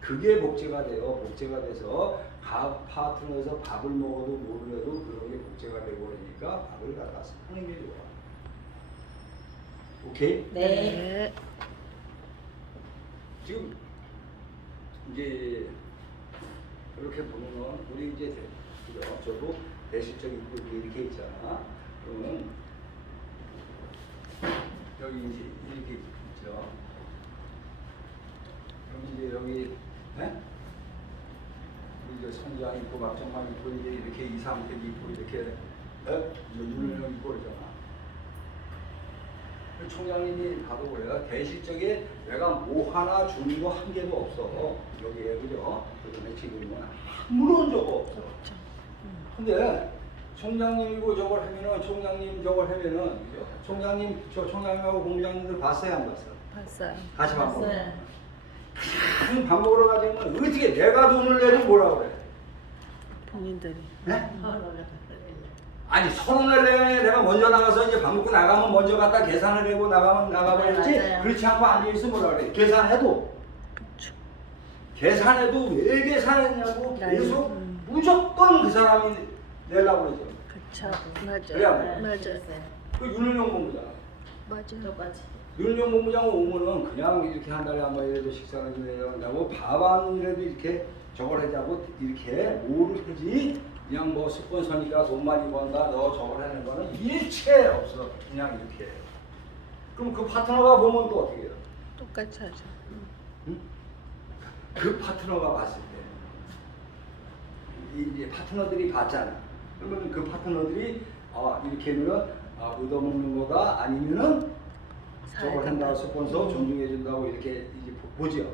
그게 복제가 돼요. 복제가 돼서 파트너에서 밥을 먹어도 뭐를 해도 그런 게 복제가 되고 그러니까 밥을 갖다 사는 게 좋아. 오케이? 네. 지금 이제 이렇게 보면은 우리 이제 그죠? 저도 대실적인 이렇게 있잖아. 그러면 여기 이제 이렇게 있죠. 그럼 이제 여기 우리 이제 선장 있고 막정만 있고 이제 이렇게 이상택이 있고 이렇게 윤을 있고 그러잖아. 총장님이 봐도 그래요. 대실적에 내가 뭐 하나 주는 거 한 개도 없어. 여기에 그죠? 그다음에 지금은 아무런 적 없어. 근데 총장님이고 저걸 하면은 총장님 저걸 하면은 그죠? 총장님 총장님하고 공장님들 봤어요 안 봤어요? 봤어요. 같이 밥 먹어. 봤어요. 그냥 밥 먹으러 가자면 어떻게 내가 돈을 내도 뭐라 그래? 본인들이. 네? 아니 서른을 내가 먼저 나가서 이제 밥 먹고 나가면 먼저 갔다 계산을 하고 나가면 나가버렸지. 맞아요. 그렇지 않고 앉아 있으면 뭐라 그래? 계산해도 그렇죠. 계산해도 왜 계산했냐고 계속 무조건 그 사람이 내려고 그러죠. 그렇죠. 맞아요. 그래야 뭐. 맞아요. 그 윤은영 본부잖아. 맞아요. 저까지. 윤용 본부장 오면은 그냥 이렇게 한 달에 한 번이라도 식사를 좀 해야 한다고 밥안이라도 이렇게 저걸 하자고 이렇게 뭐를 하지? 그냥 뭐 스폰서니까 돈 많이 번다 너 저걸 하는 거는 일체 없어. 그냥 이렇게. 그럼 그 파트너가 보면 또 어떻게 해요? 똑같이 하죠. 응? 그 파트너가 봤을 때 이제 파트너들이 봤잖아. 그러면 그 파트너들이 이렇게 하면은 얻어먹는 거가 아니면은 저걸 한다고 스폰서 존중해 준다고 이렇게 이제 보지요.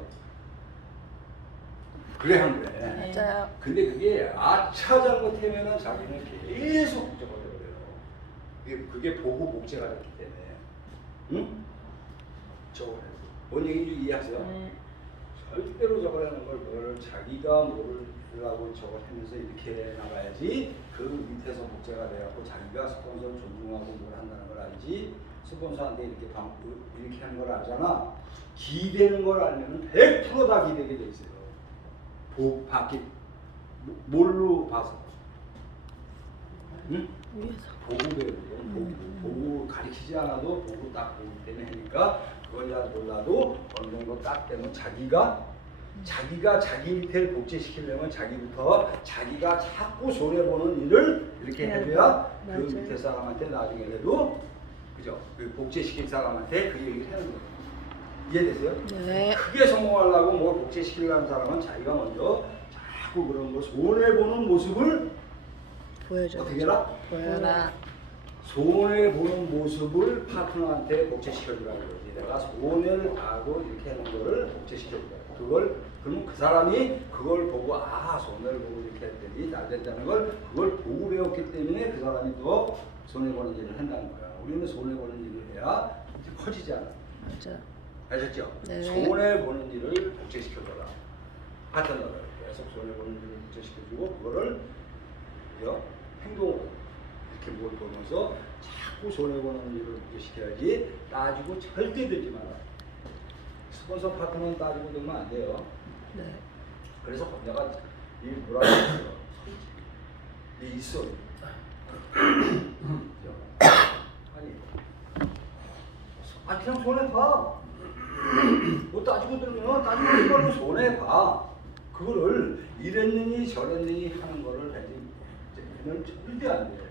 그래 한 거야. 네. 맞아요. 근데 그게 아차 잘못하면은 자기는 계속 저걸 해요. 그게 보호 복제가 됐기 때문에. 응? 저걸 해요. 뭔 얘기인지 이해하세요? 네. 절대로 저걸 하는 걸 그걸 자기가 모르려고 저걸 하면서 이렇게 나가야지 그 밑에서 복제가 돼갖고 자기가 스폰서를 존중하고 뭘 한다는 걸 알지 스폰서한테 이렇게 이렇게 하는 걸 알잖아. 기대는 걸 알면은 100% 다 기대게 돼 있어요. 받기 뭘로 봐서? 응? 위에서. 보고 배우는 거예요. 보고 가르치지 않아도 보고 딱 보기 때문에 하니까 그걸 잘 몰라도 어느 정도 딱 되면 자기가 자기 밑에를 복제시키려면 자기부터 자기가 자꾸 손해보는 일을 이렇게 해줘야 그 맞아요. 밑에 사람한테 나중에라도 그죠? 그 복제시킨 사람한테 그 얘기를 하는 거예요. 이해되세요? 네. 크게 성공하려고 뭘 복제시키려는 사람은 자기가 먼저 자꾸 그런 거 손해보는 모습을 보여줘. 어떻게 해라? 보여라. 손해보는 모습을 파트너한테 복제시켜주라는 거지. 내가 손해를 하고 이렇게 하는 거를 복제시켜주라. 그러면 그 사람이 그걸 보고 손해를 보고 이렇게 했더니 잘 된다는 걸 그걸 보고 배웠기 때문에 그 사람이 또 손해보는 일을 한다는 거야. 우리는 손해보는 일을 해야 이제 커지잖아. 맞아. 아셨죠? 네. 손해보는 일을 복제시켜줘라. 파트너를 계속 손해보는 일을 복제시켜주고 그거를 그죠? 행동으로 이렇게 뭘 보면서 자꾸 손해보는 일을 복제시켜야지 따지고 절대 들지 마라. 스폰서 파트너는 따지고 들면 안 돼요. 네. 그래서 내가 이 뭐라고 했어요. 이 있어. 그냥 손해봐. 뭐 따지고 들면 따지고 들면 손해봐. 그거를 이랬느니 저랬느니 하는 거를 하지는 절대 안 돼.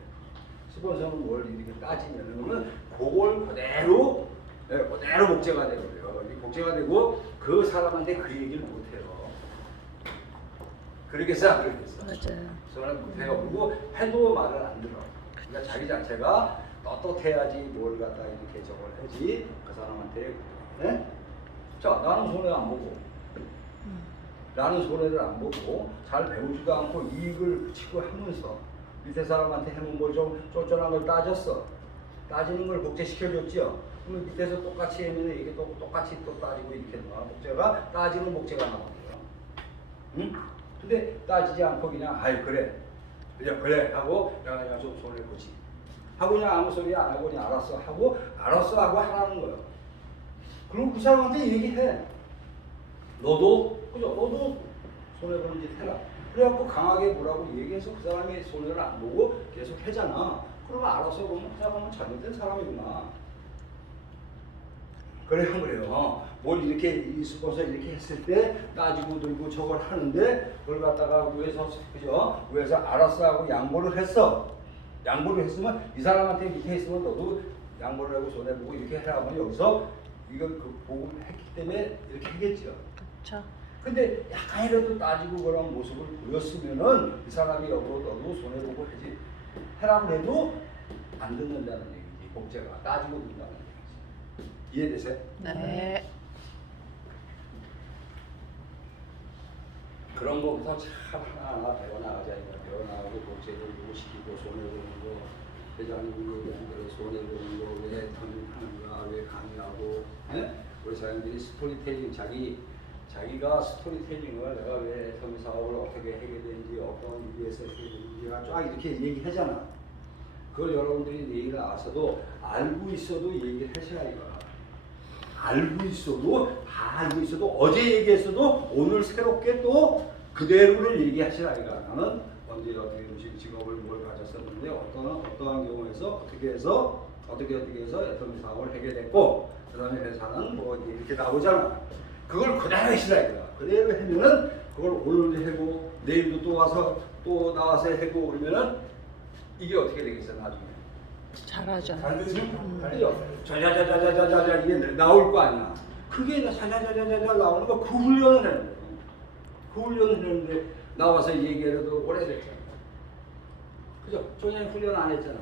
스폰서는 뭘 이렇게 따지면은 그걸 그대로 복제가 되고요. 이 복제가 되고 그 사람한테 그 얘기를 못 해요. 그러겠어 안 그러겠어? 맞아요. 저는 못해요. 그리고 해도 말을 안 들어. 그러니까 자기 자체가 떳떳해야지 뭘 갖다 이렇게 저걸 하지 그 사람한테. 네? 자, 나는 손해 안 보고 나는 손해를 안 보고 잘 배우지도 않고 이익을 붙이고 하면서 밑에 사람한테 해놓은 걸 좀 쫀쫀한 걸 따졌어. 따지는 걸 복제시켜줬지요. 그러면 밑에서 똑같이 하면 이게 또 똑같이 또 따지고 이렇게 나와. 복제가 따지는 복제가 나오고요. 응? 근데 따지지 않고 그냥 그래 하고 내가 좀 손해 보지 하고 그냥 아무 소리 안 하고 그냥 알았어 하고 하라는 거예요. 그럼 그 사람한테 얘기해. 너도 손해보는 짓 해라. 그래갖고 강하게 뭐라고 얘기해서 그 사람이 손해를 안 보고 계속 하잖아. 그러면 알아서 보면 그 사람은 잘못된 사람이구나. 그래요. 뭘 이렇게 이 스폰서 이렇게 했을 때 따지고 들고 저걸 하는데 그걸 갖다가 위에서 알았어 하고 양보를 했어. 양보를 했으면 이 사람한테 밑에 있으면 너도 양보를 하고 손해보고 이렇게 해라면 여기서 이걸 보고 했기 때문에 이렇게 하겠죠. 그렇죠. 근데 약간이라도 따지고 그런 모습을 보였으면은 이 사람이 너도 손해보고 하지 해라고 해도 안 듣는다는 얘기지. 복제가 따지고 듣는다는 얘기지. 이해되세요? 네. 그런 거부터 참 하나하나 배워나가자. 배워나가고 복제를 요구시키고 손해보는 거 회장님 얘기한 대로 손해보는 거 왜 터닝하는가 왜 강의하고 우리 사람들이 스토리텔링 자기가 스토리텔링을 내가 왜 터닝 사업을 어떻게 하게 되는지 어떤 위에서 해야 되는지가 쫙 이렇게 얘기하잖아. 그걸 여러분들이 내일 나와서도 알고 있어도 얘기를 하셔야 이거. 알고 있어도 다 알고 있어도 어제 얘기했어도 오늘 새롭게 또 그대로를 얘기하시라 이거. 나는 언제 어떻게 음식 직업을 뭘 가졌었는데 어떠한 경우에서 어떻게 해서 어떻게 해서 애터미 사업을 해결됐고 그다음에 회사는 뭐 이렇게 나오잖아. 그걸 그대로 해시라 이거야. 그대로 하면은 그걸 오늘 하고 내일도 또 와서 또 나와서 하고 그러면은 이게 어떻게 되겠어 나중에? 잘하죠. 그죠? 자자자자자자자 이게 나올 거 아니야. 그게 자자자자자자 나오는 거 그 훈련을 하는 거예요. 그 훈련을 하는데 나와서 얘기해도 오래됐잖아. 그죠? 전혀 훈련 안 했잖아.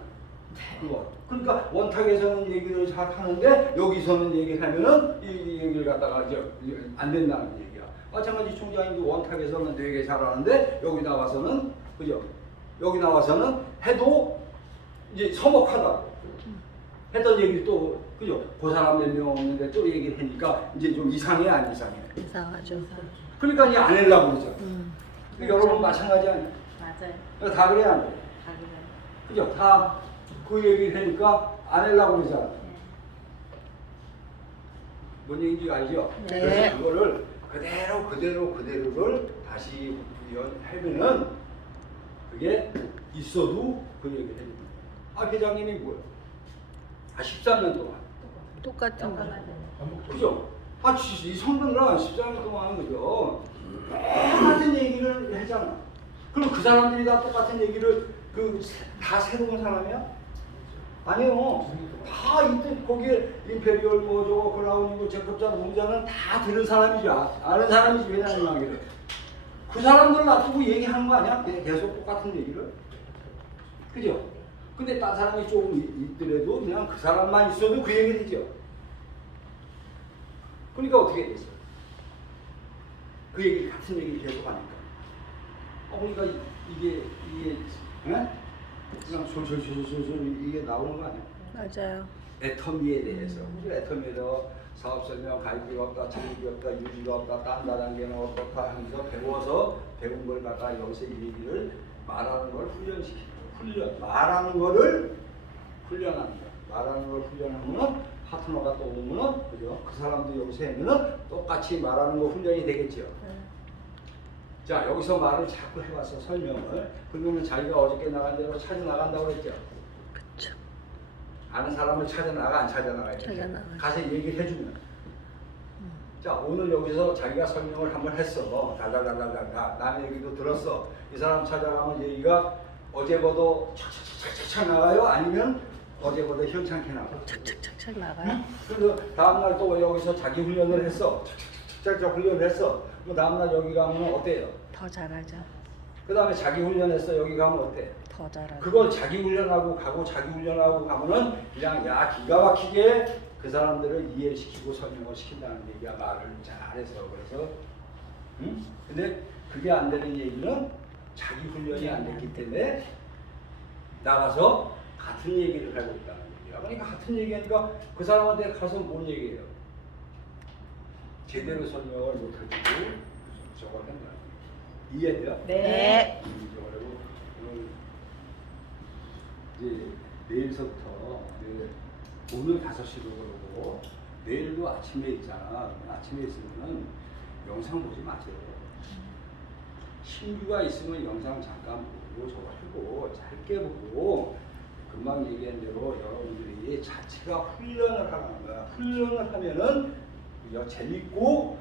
그거. 그러니까 원탁에서는 얘기를 잘 하는데 여기서는 얘기하면은 이 얘기를 갖다가 이제 안 된다는 얘기야. 마찬가지 총장님도 원탁에서는 되게 잘하는데 여기 나와서는 그죠? 여기 나와서는 해도 이제 서먹하다고. 했던 얘기 또 그죠? 그 사람 몇 명 없는데 또 얘기를 하니까 이제 좀 이상해 안 이상해? 이상하죠. 그러니까 이제 안 하려고 그러죠. 그러니까 여러분 마찬가지 아니에요? 맞아요. 다 그래 안 돼? 다 그래요. 그죠? 다 그 얘기를 하니까 안 하려고 그러잖아. 네. 뭔 얘기인지 알죠? 네. 그래서 그거를 그대로를 다시 하면은 그게 있어도 그 얘기를 해줍니다. 아 회장님이 뭐예요? 13년 동안. 똑같은 거. 그죠? 아, 이 성분이랑 13년 동안 하는 거죠. 똑같은 얘기를 했잖아. 그럼 그 사람들이 다 똑같은 얘기를 다 새로운 사람이야? 아니요. 다 이때 거기에 임페리얼 뭐 저거 크라운이고 제급자 농자는 다 들은 사람이죠. 아는 사람이지 왜냐면 하기를. 그 사람들 놔두고 얘기하는 거 아니야? 계속 똑같은 얘기를. 그죠? 근데 딴 사람이 조금 있더라도 그냥 그 사람만 있어도 그 얘기 되죠. 그러니까 어떻게 됐어? 그 얘기 같은 얘기를 계속 하니까. 그러니까 이게 에? 그냥 솔솔 이게 나오는 거 아니야? 맞아요. 애터미에 대해서 애터미에서 사업 설명, 가입비가 없다, 책임이 없다, 유지가 없다, 딴 단계는 어떻다 하면서 배워서 배운 걸 갖다 여기서 이 얘기를 말하는 걸 말하는 거를 훈련하는 거야. 말하는 걸 훈련하면은 파트너가 또 오면은 그죠? 그 사람도 여기서 하면은 똑같이 말하는 거 훈련이 되겠죠. 자 여기서 말을 자꾸 해봤어 설명을. 그러면 자기가 어저께 나간 대로 찾아 나간다고 그랬죠. 그쵸. 아는 사람을 찾아 나가 안 찾아 나가야 돼. 찾아 나가. 가서 얘기를 해주면. 자 오늘 여기서 자기가 설명을 한번 했어. 달달달달달 남의 얘기도 들었어. 이 사람 찾아가면 얘기가 어제보다 착착착착 나가요? 아니면 어제보다 현찮게 나가요? 착착착착 나가요. 그래서 다음날 또 여기서 자기 훈련을 했어. 착착착착 훈련을 했어. 그 다음날 여기 가면 어때요? 더 잘하죠. 그 다음에 자기 훈련했어. 여기 가면 어때? 더 잘하죠. 그걸 자기 훈련하고 가고 자기 훈련하고 가면은 그냥 야 기가 막히게 그 사람들을 이해시키고 설명을 시킨다는 얘기야. 말을 잘해서. 그래서 응? 근데 그게 안 되는 얘기는 자기 훈련이 안 됐기 때문에 나가서 같은 얘기를 하고 있다는 얘기야. 그러니까 같은 얘기하니까 그 사람한테 가서 뭔 얘기예요? 제대로 설명을 못 해주고 저걸 한다. 이해돼요? 네. 그리고 이제 내일서부터 오늘 5시로 그러고 내일도 아침에 있잖아. 아침에 있으면은 영상 보지 마세요. 신규가 있으면 영상 잠깐 보고 저거 하고 짧게 보고 금방 얘기한 대로 여러분들이 자체가 훈련을 하는 거야. 훈련을 하면은 재밌고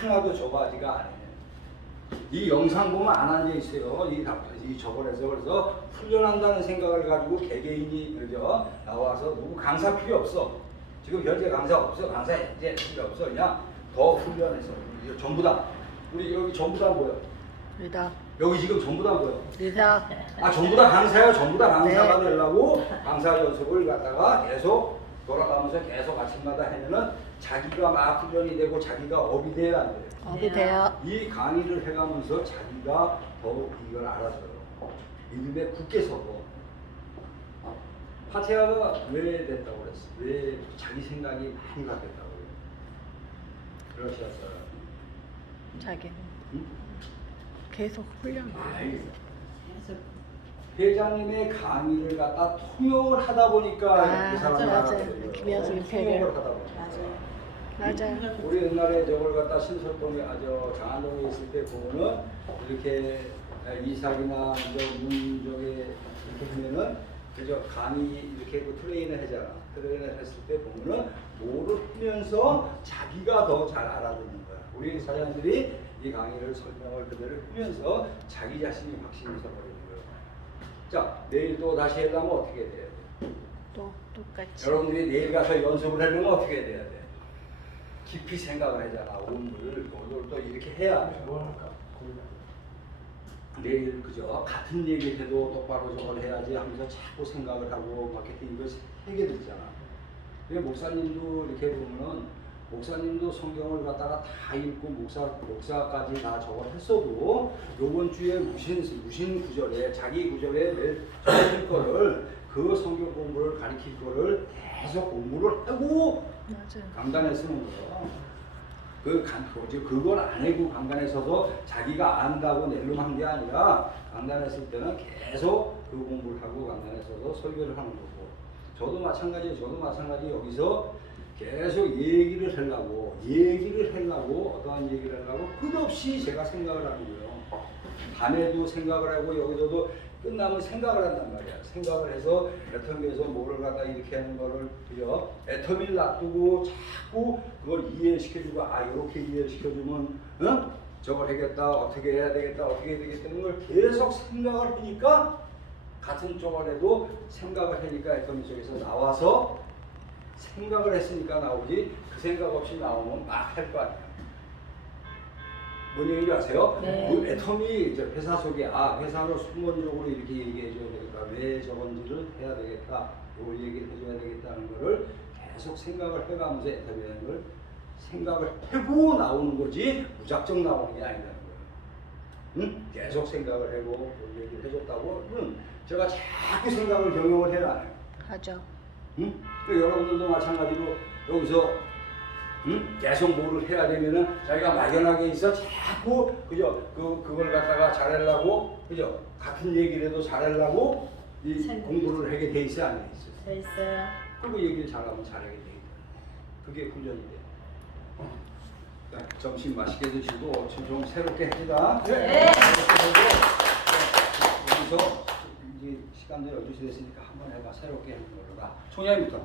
하나도 저거하지가 않아요. 이 영상 보면 안 앉아 있어요. 이 저걸 해서 그래서 훈련한다는 생각을 가지고 개개인이 그죠 나와서 누구 강사 필요 없어. 지금 현재 강사 없어. 강사 이제 필요 없어. 그냥 더 훈련해서 이거 전부 다 우리 여기 전부 다 뭐야? 리더. 여기 지금 전부 다 뭐야? 리더. 아 전부 다 강사야. 전부 다 강사가 네. 되려고 강사 연습을 갖다가 계속 돌아가면서 계속 아침마다 하면은 자기가 막 훈련이 되고 자기가 업이 돼야 안 돼요. 업이 돼요. 이 강의를 해가면서 자기가 더욱 이걸 알아줘요. 믿음에 굳게 서고. 파티아가 왜 됐다고 그랬어? 왜 자기 생각이 많이 바뀌었다고 그래요? 러시아 사람. 자기. 응? 계속 훈련. 아이, 회장님의 강의를 갖다 통역을 하다 보니까 아, 그 사람이 맞아요. 알아들어요. 김현수 통역을 임페리얼. 하다 보니까. 맞아요. 우리 옛날에 저걸 갖다 신설동에 장안동에 있을 때 보면은 이렇게 이삭이나 문적에 이렇게 하면은 그죠? 강의 이렇게 그 트레이너 하잖아. 트레이너 했을 때 보면은 뭐를 하면서 자기가 더 잘 알아듣는 거야. 우리 사장들이 이 강의를 설명을 그대로 하면서 자기 자신이 확신이 서버리는 거예요. 자, 내일 또 다시 하려면 어떻게 해야 돼? 또 똑같이. 여러분들이 내일 가서 연습을 하려면 어떻게 해야 돼? 깊이 생각을 하잖아. 오늘 또 이렇게 해야 돼. 뭘 할까? 고민하고. 내일 그죠? 같은 얘기를 해도 똑바로 저걸 해야지 하면서 자꾸 생각을 하고 마케팅 이걸 하게 되잖아. 근데 목사님도 이렇게 보면은 목사님도 성경을 갖다가 다 읽고 목사까지 다 저걸 했어도 요번 주에 무신 구절에 자기 구절에 매일 적을 거를 그 성경 공부를 가르칠 거를 계속 공부를 하고 맞아요. 강단에 쓰는 거야. 그걸 안 해고 강단에 서서 자기가 안다고 낼름한 게 아니라 강단에 쓸 때는 계속 그 공부를 하고 강단에 서서 설교를 하는 거고. 저도 마찬가지 여기서 계속 얘기를 하려고 어떠한 얘기를 하려고 끝없이 제가 생각을 하는 거예요. 밤에도 생각을 하고 여기서도 끝나면 생각을 한단 말이야. 생각을 해서 애터미에서 뭐를 갖다 이렇게 하는 거를 그죠? 애터미를 놔두고 자꾸 그걸 이해시켜주고 이렇게 이해시켜주면 저걸 하겠다 어떻게 해야 되겠다 어떻게 해야 되겠다는 걸 계속 생각을 하니까 같은 쪽을 해도 생각을 하니까 애터미 쪽에서 나와서 생각을 했으니까 나오지 그 생각 없이 나오면 막 할 거 아니야. 뭔 얘기인지 아세요? 네. 그 애터미 이제 회사 속에 회사로 순번적으로 이렇게 얘기해 줘야 되겠다. 왜 저건지를 해야 되겠다. 요 얘기를 해줘야 되겠다는 거를 계속 생각을 해가면서 애터미라는 걸 생각을 해고 나오는 거지 무작정 나오는 게 아니라는 거예요. 응? 계속 생각을 해고 요 얘기를 해줬다고는 제가 자꾸 생각을 경영을 해놔요. 하죠. 응? 여러분들도 마찬가지로 여기서 계속 뭐를 해야 되면은 자기가 막연하게 있어 자꾸 그죠 그걸 갖다가 잘하려고 그죠 같은 얘기를 해도 잘하려고 이 공부를 하게 돼 있어 안 돼 있어. 돼 있어요. 그리고 얘기를 잘하면 잘하게 돼 있다. 그게 훈련이 돼. 자, 점심 맛있게 드시고 좀 새롭게 합시다. 네. 여기서 이제 시간도 12시 됐으니까 한번 해봐. 새롭게 하는 걸로 다. 총장님부터.